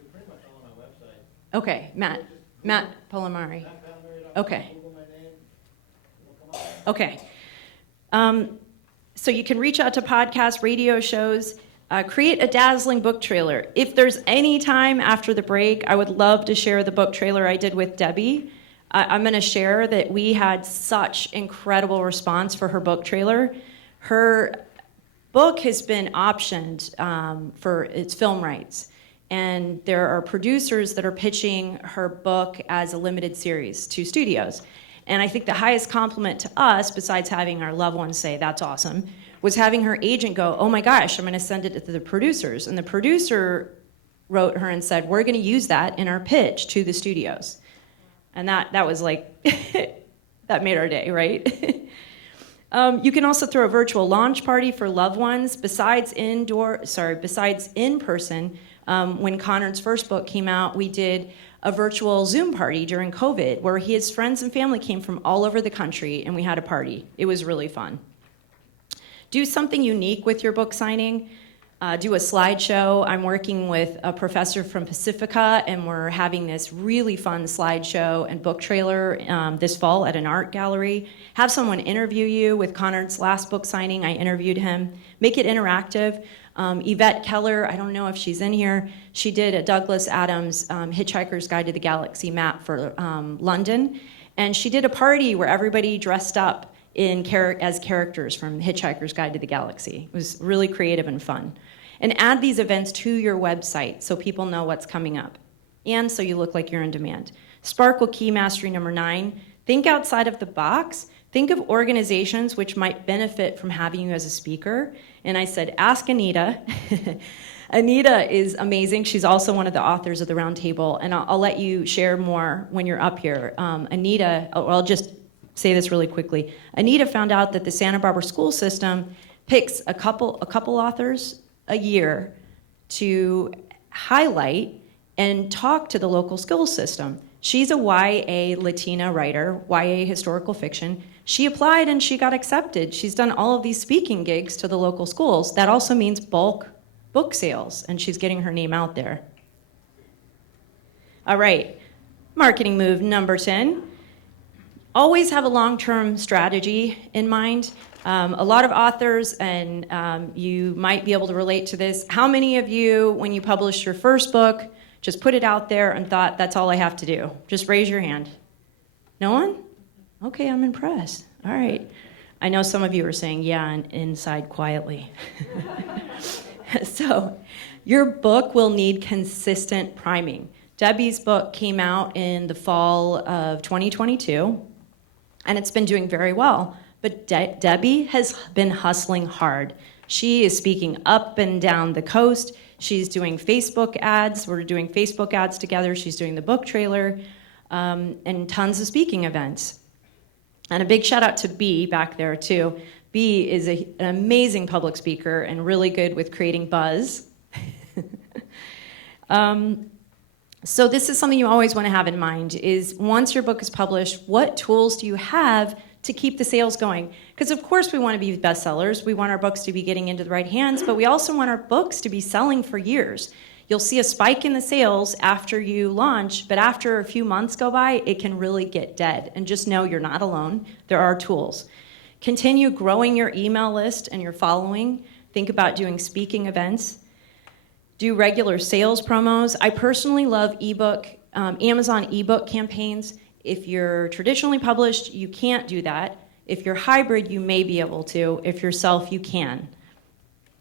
They're pretty much all on my website. Okay, Matt Polomari. Okay. Google my name, it'll come up. Okay. So you can reach out to podcasts, radio shows, create a dazzling book trailer. If there's any time after the break, I would love to share the book trailer I did with Debbie. I'm going to share that we had such incredible response for her book trailer. Her book has been optioned for its film rights. And there are producers that are pitching her book as a limited series to studios. And I think the highest compliment to us, besides having our loved ones say, that's awesome, was having her agent go, oh my gosh, I'm going to send it to the producers. And the producer wrote her and said, we're going to use that in our pitch to the studios. And that was like, that made our day, right? You can also throw a virtual launch party for loved ones. Besides in person, when Conrad's first book came out, we did a virtual Zoom party during COVID where his friends and family came from all over the country and we had a party. It was really fun. Do something unique with your book signing. Do a slideshow. I'm working with a professor from Pacifica and we're having this really fun slideshow and book trailer this fall at an art gallery. Have someone interview you. With Conrad's last book signing, I interviewed him. Make it interactive. Yvette Keller, I don't know if she's in here, she did a Douglas Adams Hitchhiker's Guide to the Galaxy map for London. And she did a party where everybody dressed up as characters from Hitchhiker's Guide to the Galaxy. It was really creative and fun. And add these events to your website so people know what's coming up. And so you look like you're in demand. Sparkle Key Mastery number 9, think outside of the box. Think of organizations which might benefit from having you as a speaker. And I said, ask Anita. Anita is amazing. She's also one of the authors of the Roundtable, and I'll let you share more when you're up here. Anita, I'll just say this really quickly. Anita found out that the Santa Barbara school system picks a couple authors a year to highlight and talk to the local school system. She's a YA Latina writer, YA historical fiction. She applied and she got accepted. She's done all of these speaking gigs to the local schools. That also means bulk book sales, and she's getting her name out there. All right, marketing move number 10. Always have a long-term strategy in mind. A lot of authors, and you might be able to relate to this. How many of you, when you published your first book, just put it out there and thought, that's all I have to do? Just raise your hand. No one? Okay, I'm impressed. All right. I know some of you are saying, yeah, and inside quietly. So your book will need consistent priming. Debbie's book came out in the fall of 2022, and it's been doing very well. But Debbie has been hustling hard. She is speaking up and down the coast. She's doing Facebook ads. We're doing Facebook ads together. She's doing the book trailer and tons of speaking events. And a big shout out to B back there too. B is an amazing public speaker and really good with creating buzz. So this is something you always want to have in mind is once your book is published, what tools do you have to keep the sales going? Because of course we want to be bestsellers. We want our books to be getting into the right hands, but we also want our books to be selling for years. You'll see a spike in the sales after you launch, but after a few months go by, it can really get dead. And just know you're not alone. There are tools. Continue growing your email list and your following. Think about doing speaking events. Do regular sales promos. I personally love Amazon ebook campaigns. If you're traditionally published, you can't do that. If you're hybrid, you may be able to. If you're self, you can.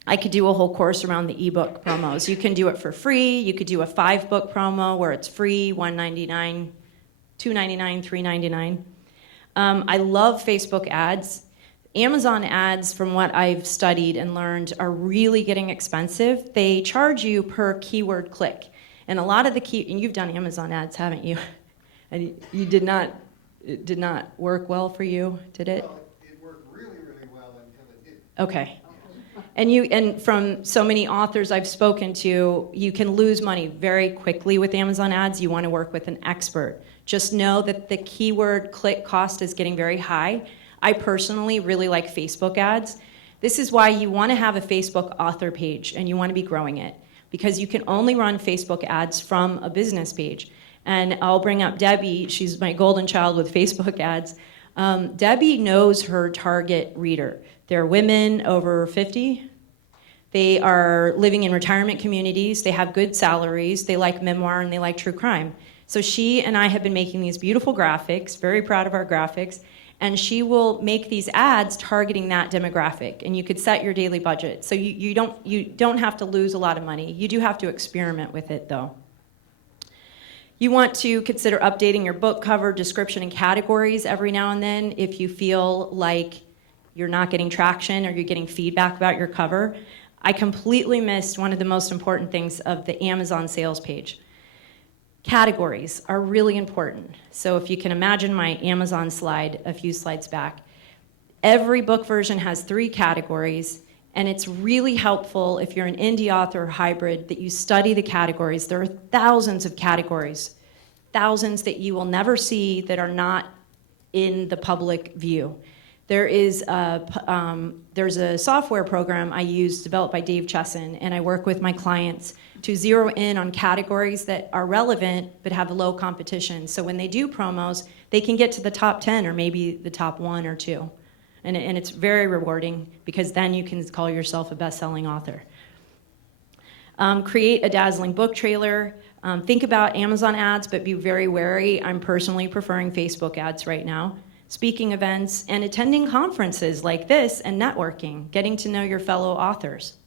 I could do a whole course around the ebook promos. You can do it for free. You could do a 5-book promo where it's free, $1.99, $2.99, $3.99. I love Facebook ads. Amazon ads, from what I've studied and learned, are really getting expensive. They charge you per keyword click. And a lot of the and you've done Amazon ads, haven't you? And you did not, it did not work well for you, did it? Well, it worked really, really well until it didn't. Okay. And from so many authors I've spoken to, you can lose money very quickly with Amazon ads. You want to work with an expert. Just know that the keyword click cost is getting very high. I personally really like Facebook ads. This is why you want to have a Facebook author page and you want to be growing it, because you can only run Facebook ads from a business page. And I'll bring up Debbie. She's my golden child with Facebook ads. Debbie knows her target reader. They're women over 50. They are living in retirement communities. They have good salaries. They like memoir and they like true crime. So she and I have been making these beautiful graphics, very proud of our graphics, and she will make these ads targeting that demographic. And you could set your daily budget. So you don't have to lose a lot of money. You do have to experiment with it though. You want to consider updating your book cover, description, and categories every now and then if you feel like you're not getting traction or you're getting feedback about your cover. I completely missed one of the most important things of the Amazon sales page. Categories are really important. So if you can imagine my Amazon slide a few slides back, every book version has 3 categories, and it's really helpful if you're an indie author or hybrid that you study the categories. There are thousands of categories, thousands that you will never see that are not in the public view. There's a software program I use developed by Dave Chesson, and I work with my clients to zero in on categories that are relevant but have low competition. So when they do promos, they can get to the top 10 or maybe the top 1 or 2. And it's very rewarding because then you can call yourself a best-selling author. Create a dazzling book trailer. Think about Amazon ads, but be very wary. I'm personally preferring Facebook ads right now. Speaking events and attending conferences like this and networking, getting to know your fellow authors.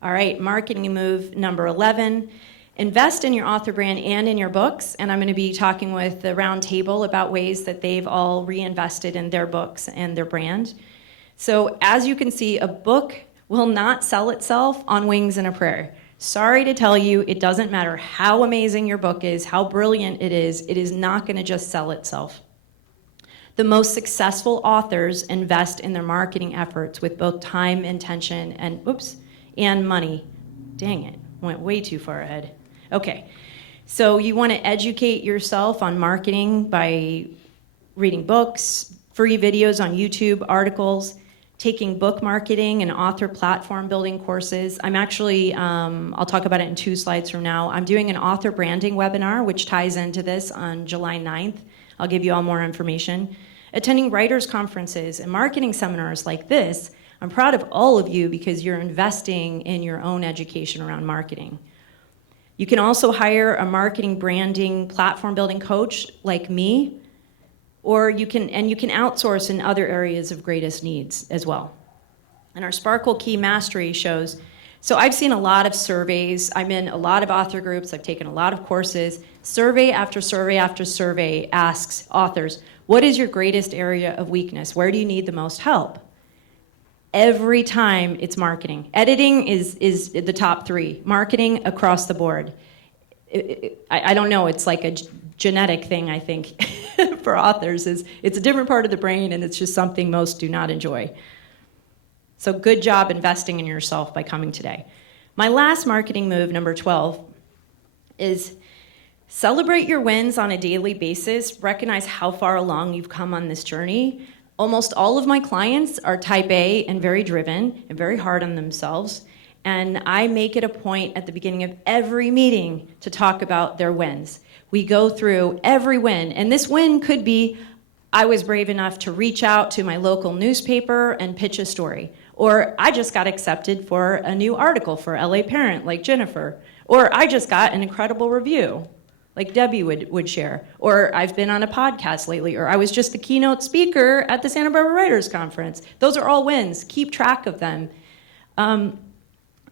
All right, marketing move number 11. Invest in your author brand and in your books, and I'm going to be talking with the round table about ways that they've all reinvested in their books and their brand. So as you can see, a book will not sell itself on wings and a prayer. Sorry to tell you, it doesn't matter how amazing your book is, how brilliant it is not going to just sell itself. The most successful authors invest in their marketing efforts with both time, intention, and money. Dang it, went way too far ahead. Okay, so you want to educate yourself on marketing by reading books, free videos on YouTube, articles, taking book marketing and author platform building courses. I'm actually, I'll talk about it in 2 slides from now. I'm doing an author branding webinar, which ties into this on July 9th. I'll give you all more information. Attending writers' conferences and marketing seminars like this. I'm proud of all of you because you're investing in your own education around marketing. You can also hire a marketing, branding, platform building coach like me, or you can outsource in other areas of greatest needs as well. And our Sparkle Key Mastery shows, so I've seen a lot of surveys. I'm in a lot of author groups. I've taken a lot of courses. Survey after survey after survey asks authors, what is your greatest area of weakness? Where do you need the most help? Every time it's marketing. Editing is the top 3. Marketing across the board. I don't know, it's like a genetic thing, I think, for authors. It's a different part of the brain, and it's just something most do not enjoy. So good job investing in yourself by coming today. My last marketing move, number 12, is celebrate your wins on a daily basis. Recognize how far along you've come on this journey. Almost all of my clients are type A and very driven and very hard on themselves. And I make it a point at the beginning of every meeting to talk about their wins. We go through every win. And this win could be, I was brave enough to reach out to my local newspaper and pitch a story. Or I just got accepted for a new article for LA Parent, like Jennifer. Or I just got an incredible review, like Debbie would share. Or I've been on a podcast lately, or I was just the keynote speaker at the Santa Barbara Writers Conference. Those are all wins. Keep track of them.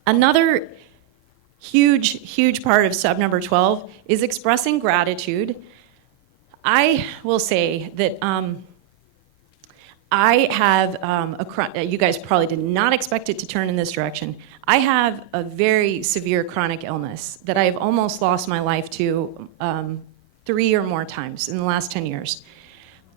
Another huge part of sub number 12 is expressing gratitude. I will say that I have you guys probably did not expect it to turn in this direction. I have a very severe chronic illness that I've almost lost my life to 3 or more times in the last 10 years.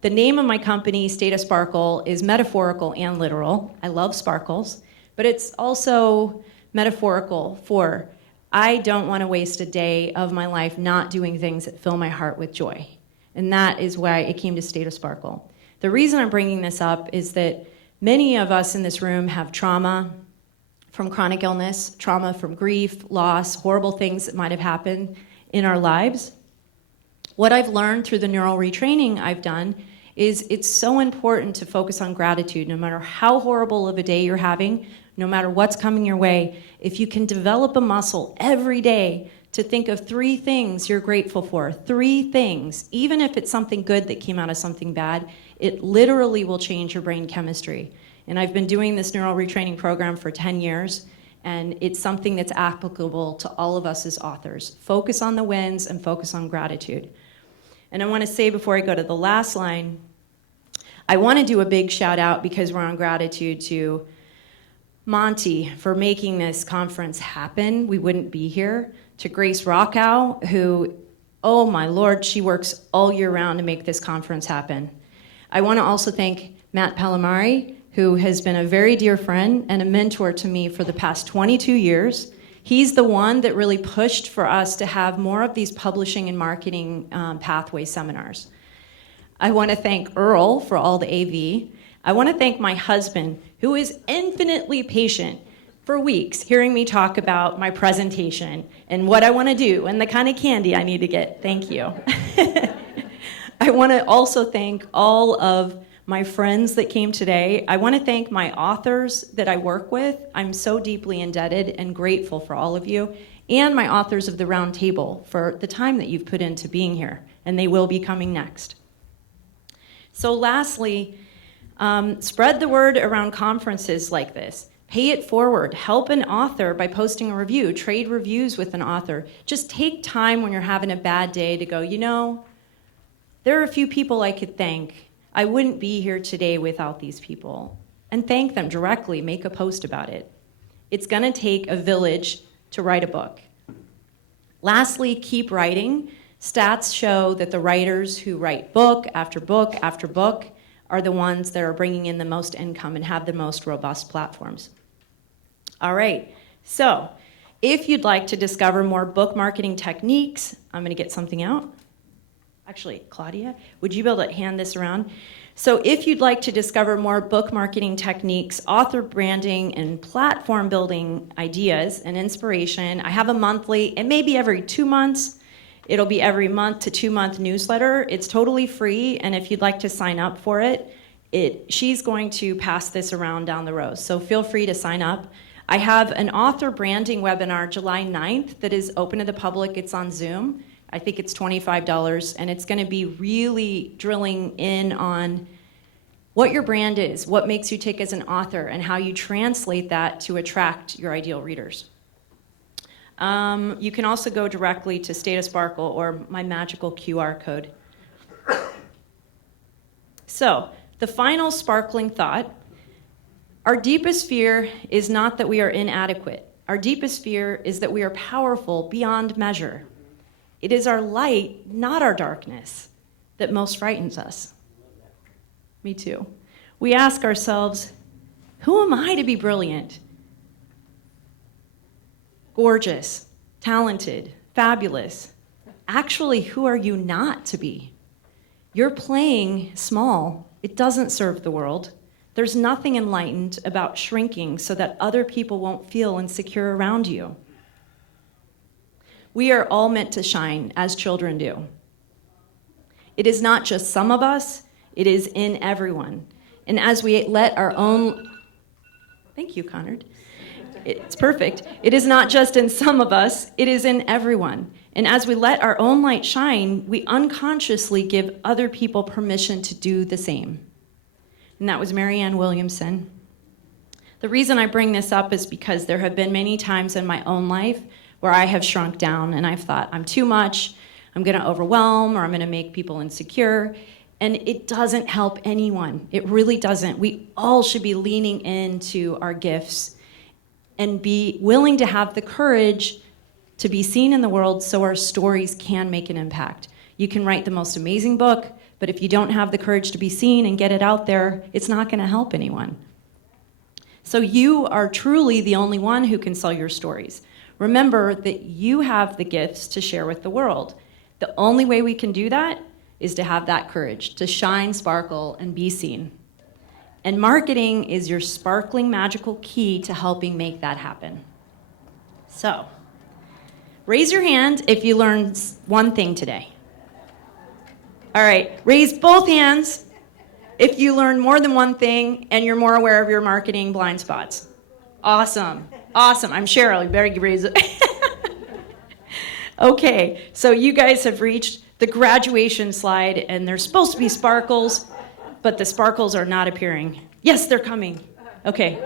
The name of my company, State of Sparkle, is metaphorical and literal. I love sparkles, but it's also metaphorical for I don't want to waste a day of my life not doing things that fill my heart with joy. And that is why it came to State of Sparkle. The reason I'm bringing this up is that many of us in this room have trauma from chronic illness, trauma from grief, loss, horrible things that might have happened in our lives. What I've learned through the neural retraining I've done is it's so important to focus on gratitude, no matter how horrible of a day you're having, no matter what's coming your way. If you can develop a muscle every day to think of 3 things you're grateful for, 3 things, even if it's something good that came out of something bad, it literally will change your brain chemistry. And I've been doing this neural retraining program for 10 years, and it's something that's applicable to all of us as authors. Focus on the wins and focus on gratitude. And I want to say before I go to the last line, I want to do a big shout out, because we're on gratitude, to Monty for making this conference happen. We wouldn't be here. To Grace Rockow, who, oh my Lord, she works all year round to make this conference happen. I want to also thank Matt Palomari, who has been a very dear friend and a mentor to me for the past 22 years. He's the one that really pushed for us to have more of these publishing and marketing pathway seminars. I want to thank Earl for all the AV. I want to thank my husband, who is infinitely patient for weeks, hearing me talk about my presentation and what I want to do and the kind of candy I need to get. Thank you. I want to also thank all of my friends that came today. I want to thank my authors that I work with. I'm so deeply indebted and grateful for all of you, and my authors of the round table for the time that you've put into being here, and they will be coming next. So lastly, spread the word around conferences like this. Pay it forward. Help an author by posting a review. Trade reviews with an author. Just take time when you're having a bad day to go, you know, there are a few people I could thank. I wouldn't be here today without these people. And thank them directly. Make a post about it. It's going to take a village to write a book. Lastly, keep writing. Stats show that the writers who write book after book after book are the ones that are bringing in the most income and have the most robust platforms. All right, so if you'd like to discover more book marketing techniques, I'm going to get something out. Actually, Claudia, would you be able to hand this around? So if you'd like to discover more book marketing techniques, author branding, and platform building ideas and inspiration, I have a monthly, it may be every 2 months, it'll be every month to 2 month newsletter. It's totally free, and if you'd like to sign up for it, she's going to pass this around down the road. So feel free to sign up. I have an author branding webinar July 9th that is open to the public. It's on Zoom. I think it's $25, and it's going to be really drilling in on what your brand is, what makes you tick as an author, and how you translate that to attract your ideal readers. You can also go directly to State of Sparkle or my magical QR code. So, the final sparkling thought, our deepest fear is not that we are inadequate. Our deepest fear is that we are powerful beyond measure. It is our light, not our darkness, that most frightens us. Me too. We ask ourselves, who am I to be brilliant, gorgeous, talented, fabulous? Actually, who are you not to be? You're playing small. It doesn't serve the world. There's nothing enlightened about shrinking so that other people won't feel insecure around you. We are all meant to shine as children do. It is not just some of us, it is in everyone. And as we let our own, thank you, Conrad. It's perfect. It is not just in some of us, it is in everyone. And as we let our own light shine, we unconsciously give other people permission to do the same. And that was Marianne Williamson. The reason I bring this up is because there have been many times in my own life where I have shrunk down and I've thought, I'm too much, I'm going to overwhelm, or I'm going to make people insecure. And it doesn't help anyone. It really doesn't. We all should be leaning into our gifts and be willing to have the courage to be seen in the world so our stories can make an impact. You can write the most amazing book, but if you don't have the courage to be seen and get it out there, it's not going to help anyone. So you are truly the only one who can sell your stories. Remember that you have the gifts to share with the world. The only way we can do that is to have that courage, to shine, sparkle, and be seen. And marketing is your sparkling, magical key to helping make that happen. So, raise your hand if you learned one thing today. All right, raise both hands if you learned more than one thing and you're more aware of your marketing blind spots. Awesome, awesome. I'm Cheryl, you better raise it. Okay, so you guys have reached the graduation slide, and there's supposed to be sparkles, but the sparkles are not appearing. Yes, they're coming. Okay,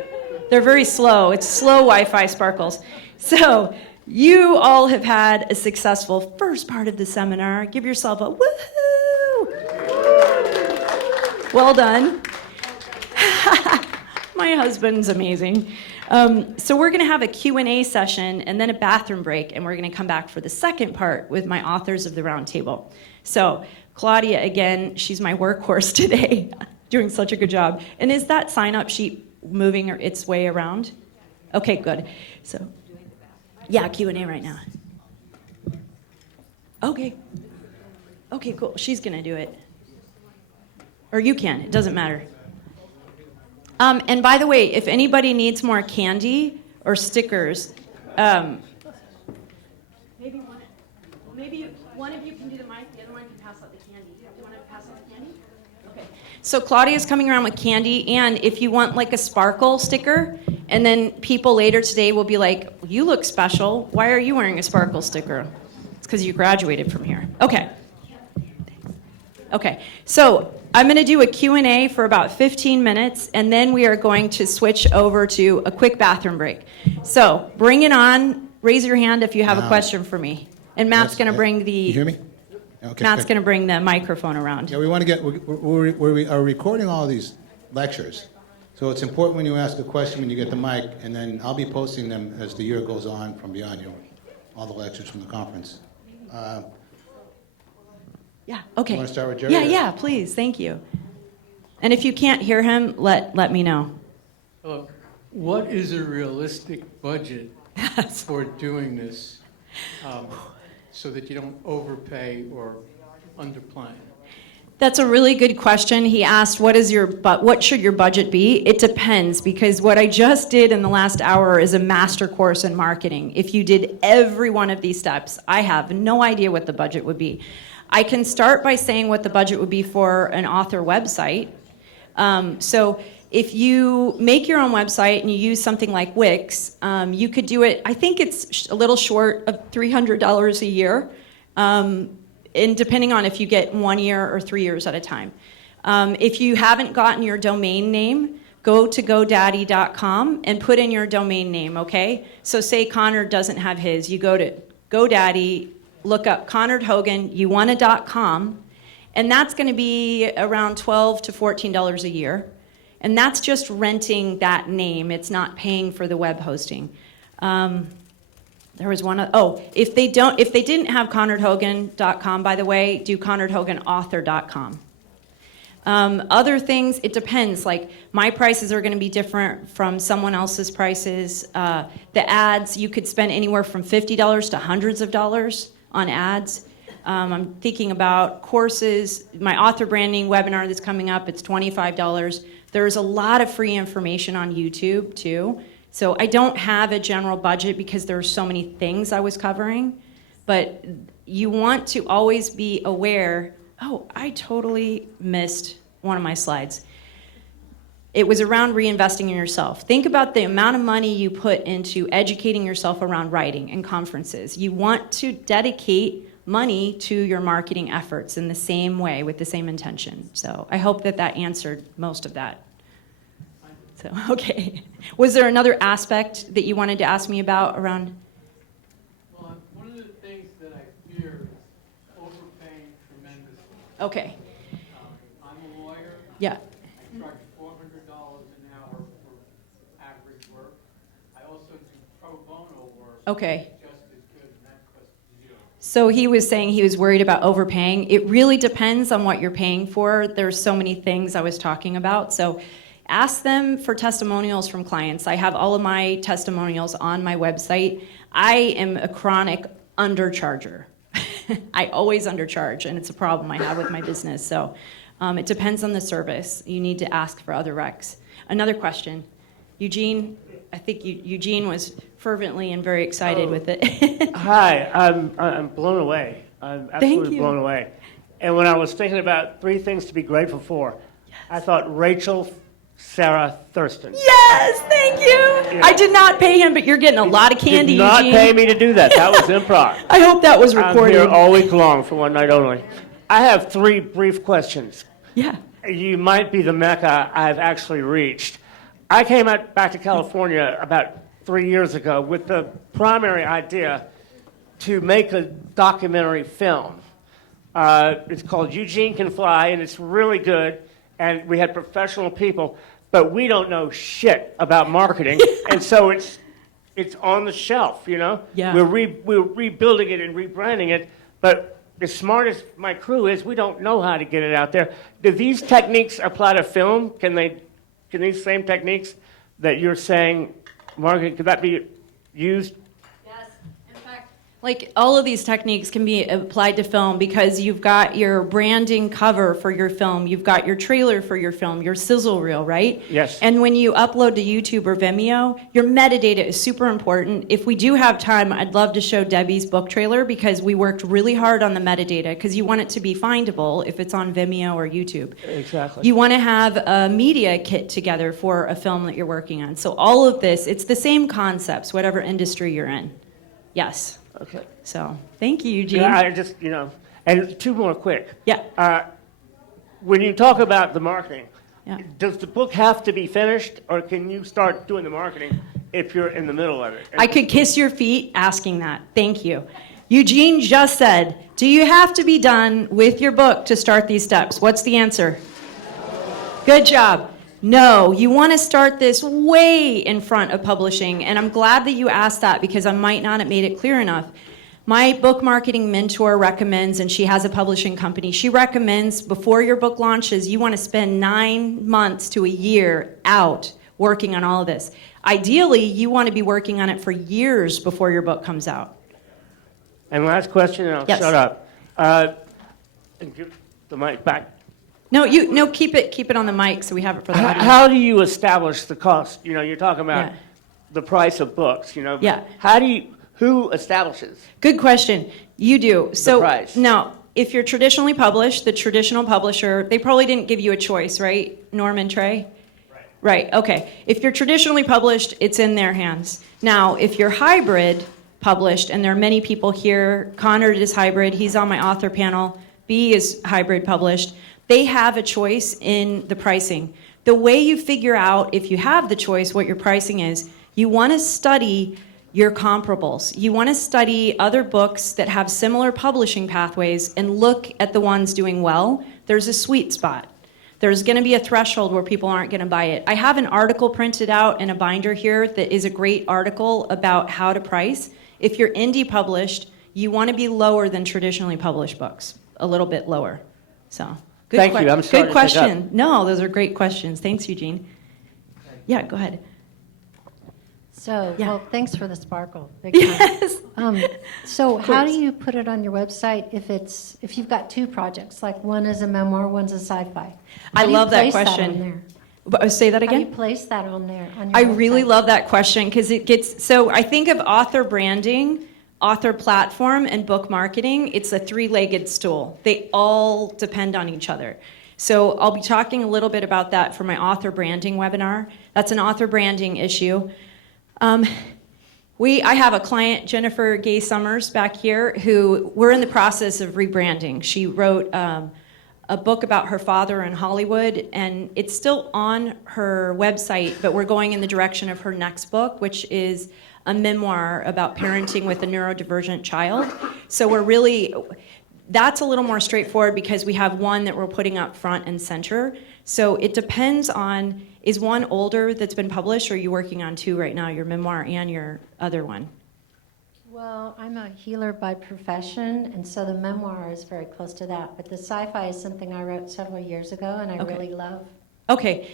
they're very slow. It's slow Wi-Fi sparkles. So you all have had a successful first part of the seminar. Give yourself a woohoo! Well done. My husband's amazing. So we're going to have a Q&A session and then a bathroom break, and we're going to come back for the second part with my authors of the roundtable. So Claudia, again, she's my workhorse today, doing such a good job. And is that sign-up sheet moving its way around? Okay, good. So, yeah, Q&A right now. Okay. Okay, cool. She's going to do it. Or you can. It doesn't matter. And by the way, if anybody needs more candy or stickers, maybe one of you can do the mic, the other one can pass out the candy. You want to pass out the candy? Okay. So Claudia's coming around with candy, and if you want like a sparkle sticker, and then people later today will be like, you look special. Why are you wearing a sparkle sticker? It's because you graduated from here. Okay. Okay. So I'm going to do a Q&A for about 15 minutes, and then we are going to switch over to a quick bathroom break. So bring it on. Raise your hand if you have a question for me. And Matt's going to bring the... You hear me? Okay. Matt's going to bring the microphone around. Yeah, we want to get, we are recording all these lectures. So it's important when you ask a question, when you get the mic, and then I'll be posting them as the year goes on from beyond, all the lectures from the conference. Yeah, okay. You want to start with Jerry? Yeah, please. Thank you. And if you can't hear him, let me know. Hello. What is a realistic budget for doing this so that you don't overpay or underplan? That's a really good question. He asked, what should your budget be? It depends, because what I just did in the last hour is a master course in marketing. If you did every one of these steps, I have no idea what the budget would be. I can start by saying what the budget would be for an author website. So if you make your own website and you use something like Wix, you could do it, I think it's a little short of $300 a year, and depending on if you get 1 year or 3 years at a time. If you haven't gotten your domain name, go to GoDaddy.com and put in your domain name, okay? So say Connor doesn't have his, you go to GoDaddy, look up Conard Hogan, you want a .com, and that's going to be around $12 to $14 a year. And that's just renting that name. It's not paying for the web hosting. There was one, if they didn't have ConardHogan.com, by the way, do ConardHoganAuthor.com. Other things, it depends. Like my prices are going to be different from someone else's prices. The ads, you could spend anywhere from $50 to hundreds of dollars on ads. I'm thinking about courses. My author branding webinar that's coming up, it's $25. There's a lot of free information on YouTube too. So I don't have a general budget because there are so many things I was covering. But you want to always be aware, I totally missed one of my slides. It was around reinvesting in yourself. Think about the amount of money you put into educating yourself around writing and conferences. You want to dedicate money to your marketing efforts in the same way, with the same intention. So I hope that answered most of that. So, okay. Was there another aspect that you wanted to ask me about around? Well, one of the things that I fear is overpaying tremendously. Okay. Yeah. I charge $400 an hour for average work. I also do pro bono work. Okay. Just as good, and that costs zero. So he was saying he was worried about overpaying. It really depends on what you're paying for. There's so many things I was talking about. So ask them for testimonials from clients. I have all of my testimonials on my website. I am a chronic undercharger. I always undercharge, and it's a problem I have with my business. So it depends on the service. You need to ask for other recs. Another question. Eugene, I think Eugene was fervently and very excited with it. Hi, I'm blown away. I'm absolutely you. blown away. And when I was thinking about 3 things to be grateful for, I thought Rachel, Sarah, Thurston. Yes, thank you. I did not pay him, but you're getting a lot of candy, Did not Eugene. pay me to do that. That was improv. I hope that was I'm recorded. here all week long for one night only. I have 3 brief questions. Yeah. You might be the Mecca I've actually reached. I came back to California about 3 years ago with the primary idea to make a documentary film. It's called Eugene Can Fly, and it's really good. And we had professional people, but we don't know shit about marketing, and so it's on the shelf, you know. Yeah. We're rebuilding it and rebranding it, but as smart as my crew is, we don't know how to get it out there. Do these techniques apply to film? Can these same techniques that you're saying, marketing, could that be used? Yes. In fact, like all of these techniques can be applied to film because you've got your branding cover for your film, you've got your trailer for your film, your sizzle reel, right? Yes. And when you upload to YouTube or Vimeo, your metadata is super important. If we do have time, I'd love to show Debbie's book trailer because we worked really hard on the metadata because you want it to be findable if it's on Vimeo or YouTube. Exactly. You want to have a media kit together for a film that you're working on. So all of this, it's the same concepts, whatever industry you're in. Yes. Okay. So thank you, Eugene. Yeah, I just, and 2 more quick. Yeah. When you talk about the marketing, Yeah. does the book have to be finished, or can you start doing the marketing if you're in the middle of it? I could kiss your feet asking that. Thank you. Eugene just said, do you have to be done with your book to start these steps? What's the answer? Good job. No, you want to start this way in front of publishing, and I'm glad that you asked that because I might not have made it clear enough. My book marketing mentor recommends, and she has a publishing company, she recommends before your book launches, you want to spend 9 months to a year out working on all of this. Ideally, you want to be working on it for years before your book comes out. And last question, and I'll Yes. shut up. And give the mic back. No, keep it on the mic so we have it for the audience. How do you establish the cost? You're talking about Yeah. the price of books, Yeah. Who establishes? Good question. You do. So price. now, if you're traditionally published, the traditional publisher, they probably didn't give you a choice, right, Norm and Trey? Right, okay. If you're traditionally published, it's in their hands. Now, if you're hybrid published, and there are many people here, Conrad is hybrid, he's on my author panel, B is hybrid published, they have a choice in the pricing. The way you figure out, if you have the choice, what your pricing is, you want to study your comparables. You want to study other books that have similar publishing pathways and look at the ones doing well. There's a sweet spot. There's going to be a threshold where people aren't going to buy it. I have an article printed out in a binder here that is a great article about how to price. If you're indie published, you want to be lower than traditionally published books, a little bit lower. So, good Thank you. I'm sorry good to pick up. question. No, those are great questions. Thanks, Eugene. Yeah, go ahead. So, Yeah. well, thanks for the sparkle. Big time. Yes. So how do course. you put it on your website if you've got 2 projects, like one is a memoir, one's a sci-fi? I How do you love that place on question. there? Say that How do you again? place that on there? On your I really website? love that question because it gets, so I think of author branding, author platform, and book marketing. It's a 3-legged stool. They all depend on each other. So I'll be talking a little bit about that for my author branding webinar. That's an author branding issue. I have a client, Jennifer Gay Summers, back here, who we're in the process of rebranding. She wrote a book about her father in Hollywood, and it's still on her website, but we're going in the direction of her next book, which is a memoir about parenting with a neurodivergent child. So that's a little more straightforward because we have one that we're putting up front and center. So it depends on, is one older that's been published, or are you working on two right now, your memoir and your other one? Well, I'm a healer by profession, and so the memoir is very close to that. But the sci-fi is something I wrote several years ago, and I Okay. really love. Okay.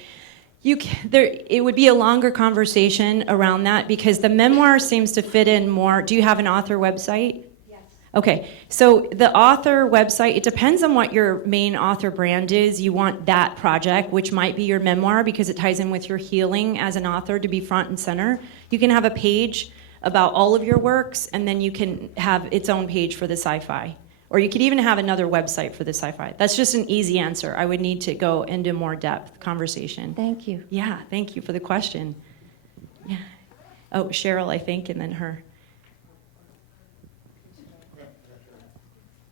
It would be a longer conversation around that because the memoir seems to fit in more. Do you have an author website? Yes. Okay, so the author website, it depends on what your main author brand is. You want that project, which might be your memoir because it ties in with your healing as an author, to be front and center. You can have a page about all of your works, and then you can have its own page for the sci-fi. Or you could even have another website for the sci-fi. That's just an easy answer. I would need to go into more depth conversation. Thank you. Yeah, thank you for the question. Yeah. Oh, Cheryl, I think, and then her.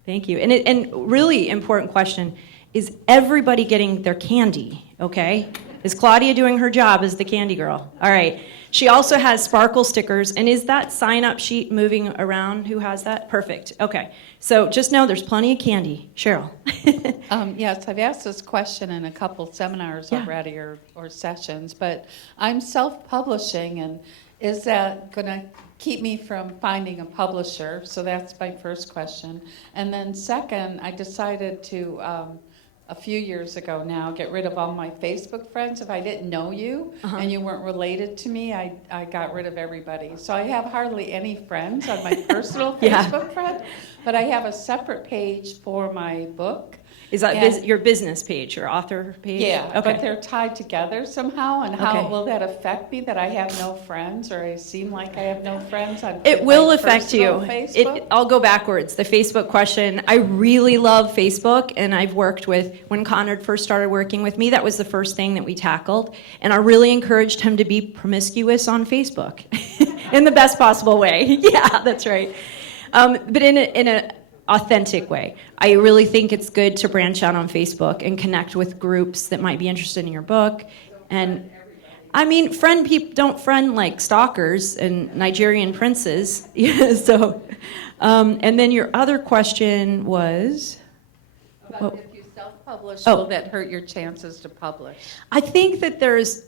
Thank you. And really important question, is everybody getting their candy, okay? Is Claudia doing her job as the candy girl? All right. She also has sparkle stickers, and is that sign-up sheet moving around? Who has that? Perfect. Okay. So just know there's plenty of candy. Cheryl. Yes, I've asked this question in a couple seminars Yeah. already or sessions, but I'm self-publishing, and is that going to keep me from finding a publisher? So that's my first question. And then second, I decided to, a few years ago now, get rid of all my Facebook friends. If I didn't know you and you weren't related to me, I got rid of everybody. So I have hardly any friends on my personal Yeah. Facebook friend, but I have a separate page for my book. Is that And- your business page, your author page? Yeah, Okay. but they're tied together somehow, and how Okay. will that affect me, that I have no friends, or I seem like I have no friends on It my will affect you. personal Facebook? I'll go backwards. The Facebook question. I really love Facebook, and I've worked with, when Conrad first started working with me, that was the first thing that we tackled. And I really encouraged him to be promiscuous on Facebook in the best possible way. Yeah, that's right. But in a authentic way. I really think it's good to branch out on Facebook and connect with groups that might be interested in your book. And I mean, don't friend like stalkers and Nigerian princes. Yeah, so, and then your other question was? About if you self-publish, Oh. will that hurt your chances to publish? I think that there's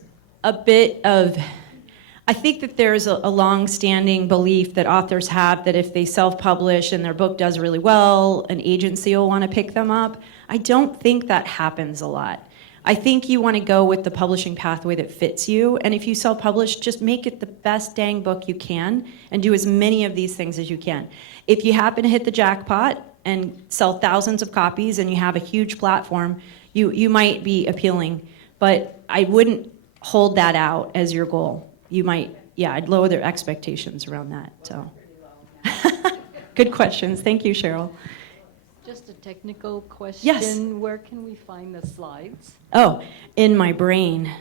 a long-standing belief that authors have that if they self-publish and their book does really well, an agency will want to pick them up. I don't think that happens a lot. I think you want to go with the publishing pathway that fits you, and if you self-publish, just make it the best dang book you can and do as many of these things as you can. If you happen to hit the jackpot and sell thousands of copies and you have a huge platform, you might be appealing, but I wouldn't hold that out as your goal. You might, I'd lower their expectations around that, so. Good questions. Thank you, Cheryl. Just a technical question. Yes. Where can we find the slides? Oh, in my brain.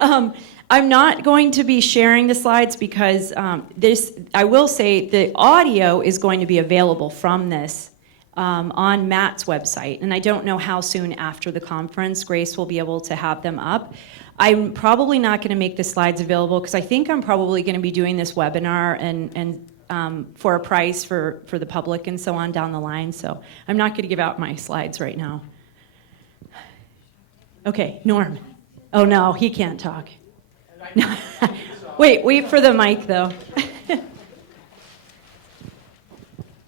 I'm not going to be sharing the slides because I will say the audio is going to be available from this on Matt's website, and I don't know how soon after the conference Grace will be able to have them up. I'm probably not going to make the slides available because I think I'm probably going to be doing this webinar and for a price for the public and so on down the line, so I'm not going to give out my slides right now. Okay, Norm. Oh no, he can't talk. Wait for the mic though.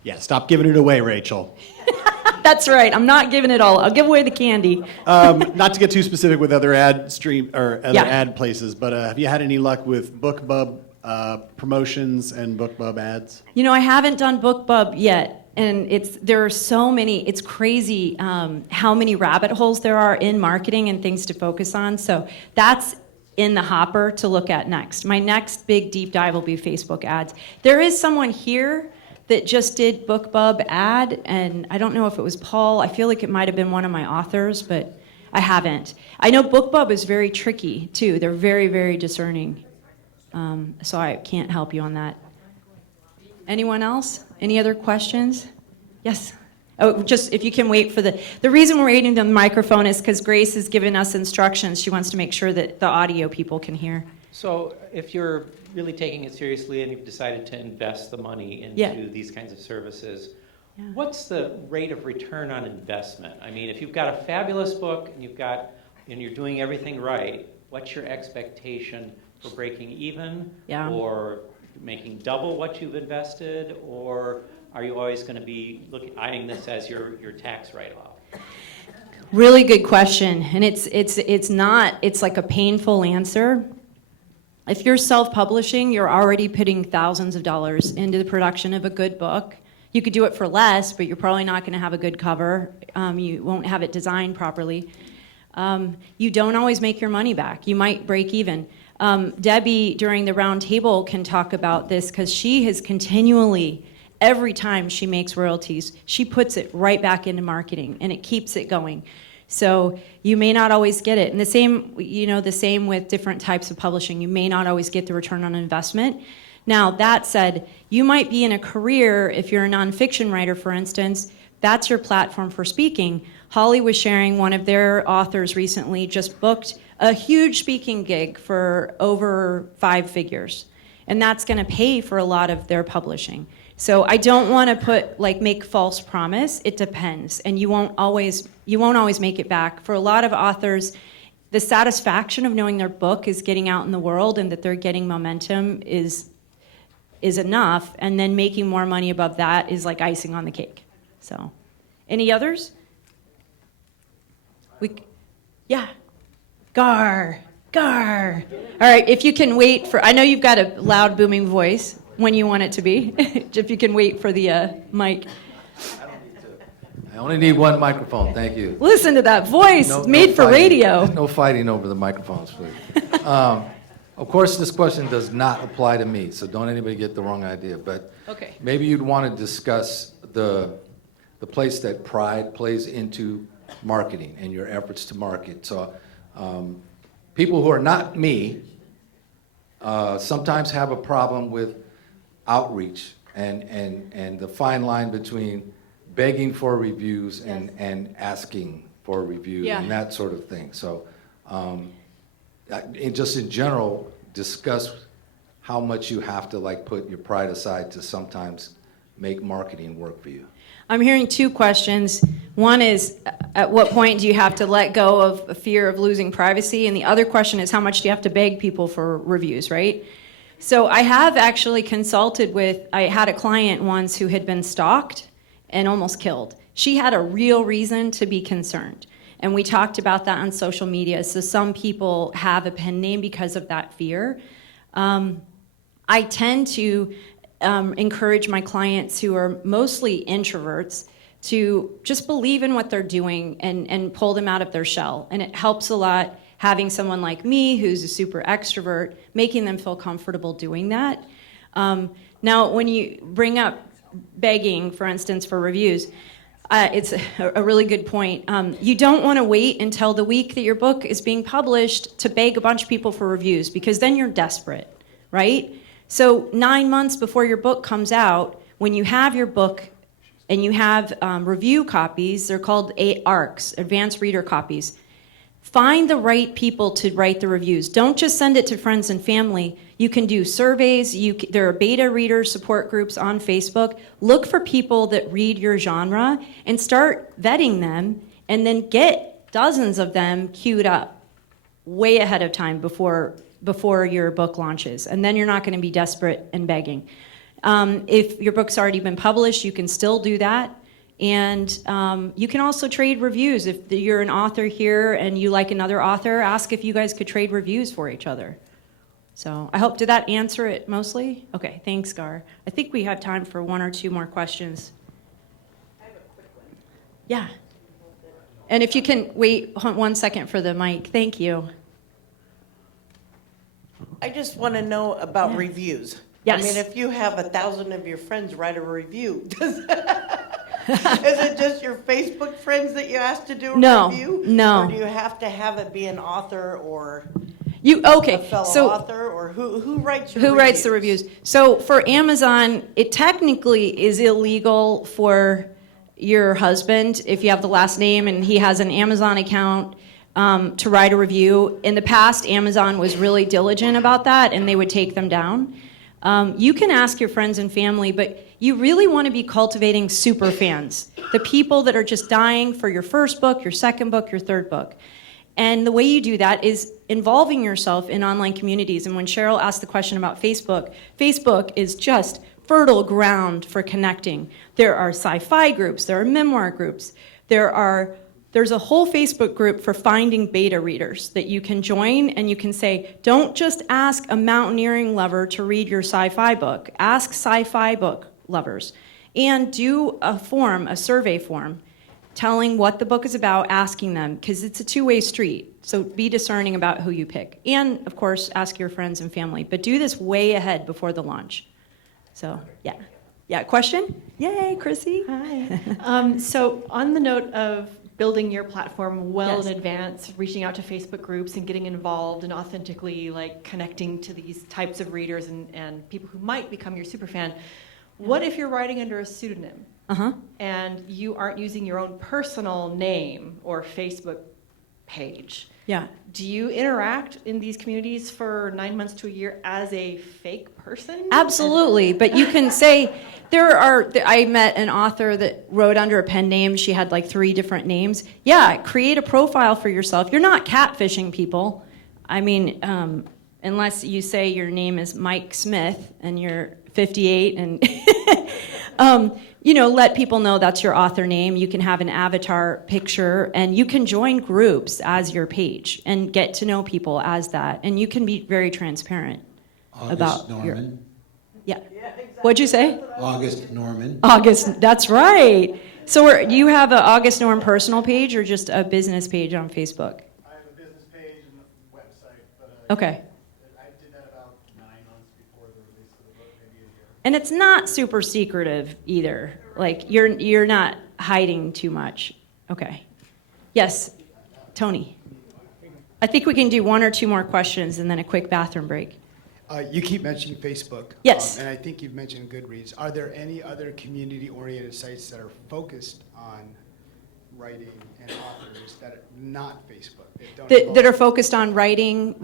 Yeah, stop giving it away, Rachel. That's right, I'm not giving it all. I'll give away the candy. Not to get too specific with other ad stream or other Yeah. ad places, but have you had any luck with BookBub promotions and BookBub ads? You know, I haven't done BookBub yet, and there are so many. It's crazy how many rabbit holes there are in marketing and things to focus on. So that's in the hopper to look at next. My next big deep dive will be Facebook ads. There is someone here that just did BookBub ad, and I don't know if it was Paul. I feel like it might have been one of my authors, but I haven't. I know BookBub is very tricky too. They're very, very discerning. So I can't help you on that. Anyone else? Any other questions? Yes. Oh, just if you can wait for the reason we're waiting on the microphone is because Grace has given us instructions. She wants to make sure that the audio people can hear. So if you're really taking it seriously and you've decided to invest the money into Yeah. these kinds of services, What's the rate of return on investment? I mean, if you've got a fabulous book and you're doing everything right, what's your expectation for breaking even? Yeah. Or making double what you've invested? Or are you always going to be eyeing this as your tax write-off? Really good question, and it's like a painful answer. If you're self-publishing, you're already putting thousands of dollars into the production of a good book. You could do it for less, but you're probably not going to have a good cover. You won't have it designed properly. You don't always make your money back. You might break even. Debbie, during the round table, can talk about this because she has continually, every time she makes royalties, she puts it right back into marketing, and it keeps it going. So you may not always get it. And the same with different types of publishing. You may not always get the return on investment. Now, that said, you might be in a career, if you're a nonfiction writer, for instance, that's your platform for speaking. Holly was sharing one of their authors recently just booked a huge speaking gig for over 5 figures. And that's going to pay for a lot of their publishing. So I don't want to make false promise. It depends. And you won't always make it back. For a lot of authors, the satisfaction of knowing their book is getting out in the world and that they're getting momentum is enough, and then making more money above that is like icing on the cake. So, any others? Yeah. Gar. All right, if you can wait for, I know you've got a loud booming voice when you want it to be. If you can wait for the mic. I only need one microphone, thank you. Listen to that voice, made for fighting. radio. No fighting over the microphones, please. Of course, this question does not apply to me, so don't anybody get the wrong idea. But Okay. maybe you'd want to discuss the place that pride plays into marketing and your efforts to market. So people who are not me sometimes have a problem with outreach and the fine line between begging for reviews and asking for reviews and that sort of thing. So just in general, discuss how much you have to put your pride aside to sometimes make marketing work for you. I'm hearing 2 questions. One is, at what point do you have to let go of a fear of losing privacy? And the other question is, how much do you have to beg people for reviews, right? So I have actually consulted I had a client once who had been stalked and almost killed. She had a real reason to be concerned. And we talked about that on social media. So some people have a pen name because of that fear. I tend to encourage my clients who are mostly introverts to just believe in what they're doing and pull them out of their shell. And it helps a lot having someone like me who's a super extrovert, making them feel comfortable doing that. Now, when you bring up begging, for instance, for reviews, it's a really good point. You don't want to wait until the week that your book is being published to beg a bunch of people for reviews, because then you're desperate, right? So 9 months before your book comes out, when you have your book and you have review copies, they're called ARCs, advanced reader copies. Find the right people to write the reviews. Don't just send it to friends and family. You can do surveys. There are beta reader support groups on Facebook. Look for people that read your genre and start vetting them, and then get dozens of them queued up way ahead of time before your book launches. And then you're not going to be desperate and begging. If your book's already been published, you can still do that. And you can also trade reviews. If you're an author here and you like another author, ask if you guys could trade reviews for each other. So did that answer it mostly? Okay, thanks, Gar. I think we have time for 1 or 2 more questions. I have a quick one. Yeah. And if you can wait 1 second for the mic, thank you. I just want to know about reviews. Yes. I mean, if you have 1,000 of your friends write a review, is it just your Facebook friends that you ask to do a review? No. Or do you have to have it be an author or a fellow author? Or who writes your Who reviews? writes the reviews? So for Amazon, it technically is illegal for your husband, if you have the last name and he has an Amazon account, to write a review. In the past, Amazon was really diligent about that, and they would take them down. You can ask your friends and family, but you really want to be cultivating super fans, the people that are just dying for your first book, your second book, your third book. And the way you do that is involving yourself in online communities. And when Cheryl asked the question about Facebook, Facebook is just fertile ground for connecting. There are sci-fi groups, there are memoir groups, there's a whole Facebook group for finding beta readers that you can join, and you can say, don't just ask a mountaineering lover to read your sci-fi book, ask sci-fi book lovers. And do a survey form, telling what the book is about, asking them, because it's a two-way street. So be discerning about who you pick. And, of course, ask your friends and family. But do this way ahead before the launch. So, yeah. Yeah, question? Yay, Chrissy. Hi. So on the note of building your platform well Yes. in advance, reaching out to Facebook groups and getting involved and authentically like connecting to these types of readers and people who might become your superfan, what if you're writing under a pseudonym? And you aren't using your own personal name or Facebook page? Yeah. Do you interact in these communities for 9 months to a year as a fake person? Absolutely, but you can say, I met an author that wrote under a pen name. She had like 3 different names. Yeah, create a profile for yourself. You're not catfishing people. I mean, unless you say your name is Mike Smith and you're 58 and, let people know that's your author name. You can have an avatar picture and you can join groups as your page and get to know people as that. And you can be very transparent about Norman. Yeah. What'd you say? August Norman. August, that's right. So you have an August Norm personal page or just a business page on Facebook? I have a business page and a website, but Okay. I did that about 9 months before the release of the book, maybe a year. And it's not super secretive either. Like you're not hiding too much. Okay. Yes, Tony. I think we can do 1 or 2 more questions and then a quick bathroom break. You keep mentioning Facebook. Yes. And I think you've mentioned Goodreads. Are there any other community-oriented sites that are focused on writing and authors that are not Facebook? That are focused on writing?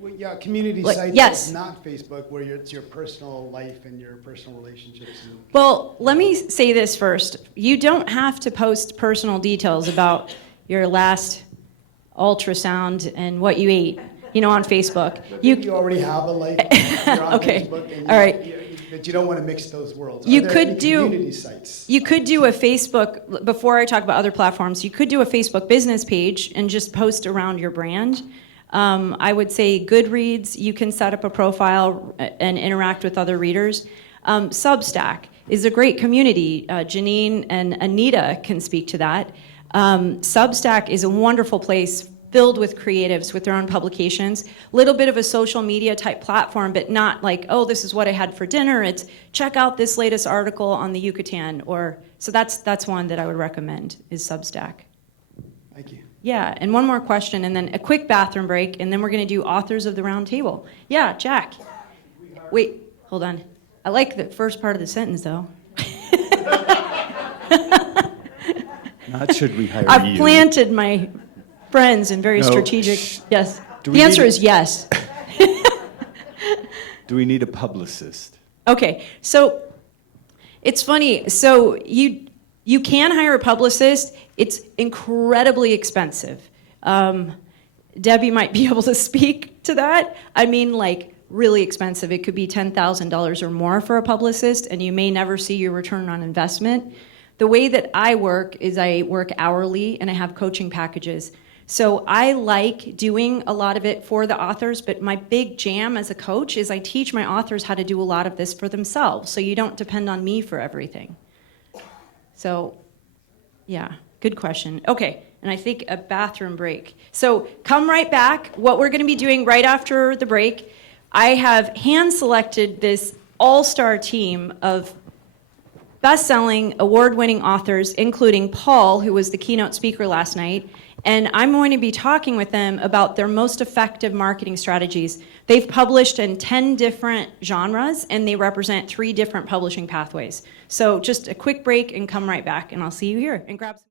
Well, yeah, community sites yes. that's not Facebook, where it's your personal life and your personal relationships. Well, let me say this first. You don't have to post personal details about your last ultrasound and what you ate, on Facebook. You already have a life. You're on Okay. Facebook and All right. but you don't want to mix those worlds. You Are there could any do community sites? You could do a Facebook, before I talk about other platforms, you could do a Facebook business page and just post around your brand. I would say Goodreads, you can set up a profile and interact with other readers. Substack is a great community. Janine and Anita can speak to that. Substack is a wonderful place filled with creatives with their own publications. Little bit of a social media type platform, but not like, oh, this is what I had for dinner. It's check out this latest article on the Yucatan. So that's one that I would recommend is Substack. Thank you. Yeah, and one more question, and then a quick bathroom break, and then we're going to do authors of the round table. Yeah, Jack. Wait, hold on. I like the first part of the sentence, though. Not should we hire you. I've planted my friends in very strategic. Yes. The answer is yes. Do we need a publicist? Okay, so it's funny. So you can hire a publicist. It's incredibly expensive. Debbie might be able to speak to that. I mean, like really expensive. It could be $10,000 or more for a publicist, and you may never see your return on investment. The way that I work is I work hourly, and I have coaching packages. So I like doing a lot of it for the authors, but my big jam as a coach is I teach my authors how to do a lot of this for themselves, so you don't depend on me for everything. So, yeah, good question. Okay, and I think a bathroom break. So come right back. What we're going to be doing right after the break, I have hand-selected this all-star team of best-selling, award-winning authors, including Paul, who was the keynote speaker last night, and I'm going to be talking with them about their most effective marketing strategies. They've published in 10 different genres, and they represent 3 different publishing pathways. So just a quick break and come right back, and I'll see you here. And grab some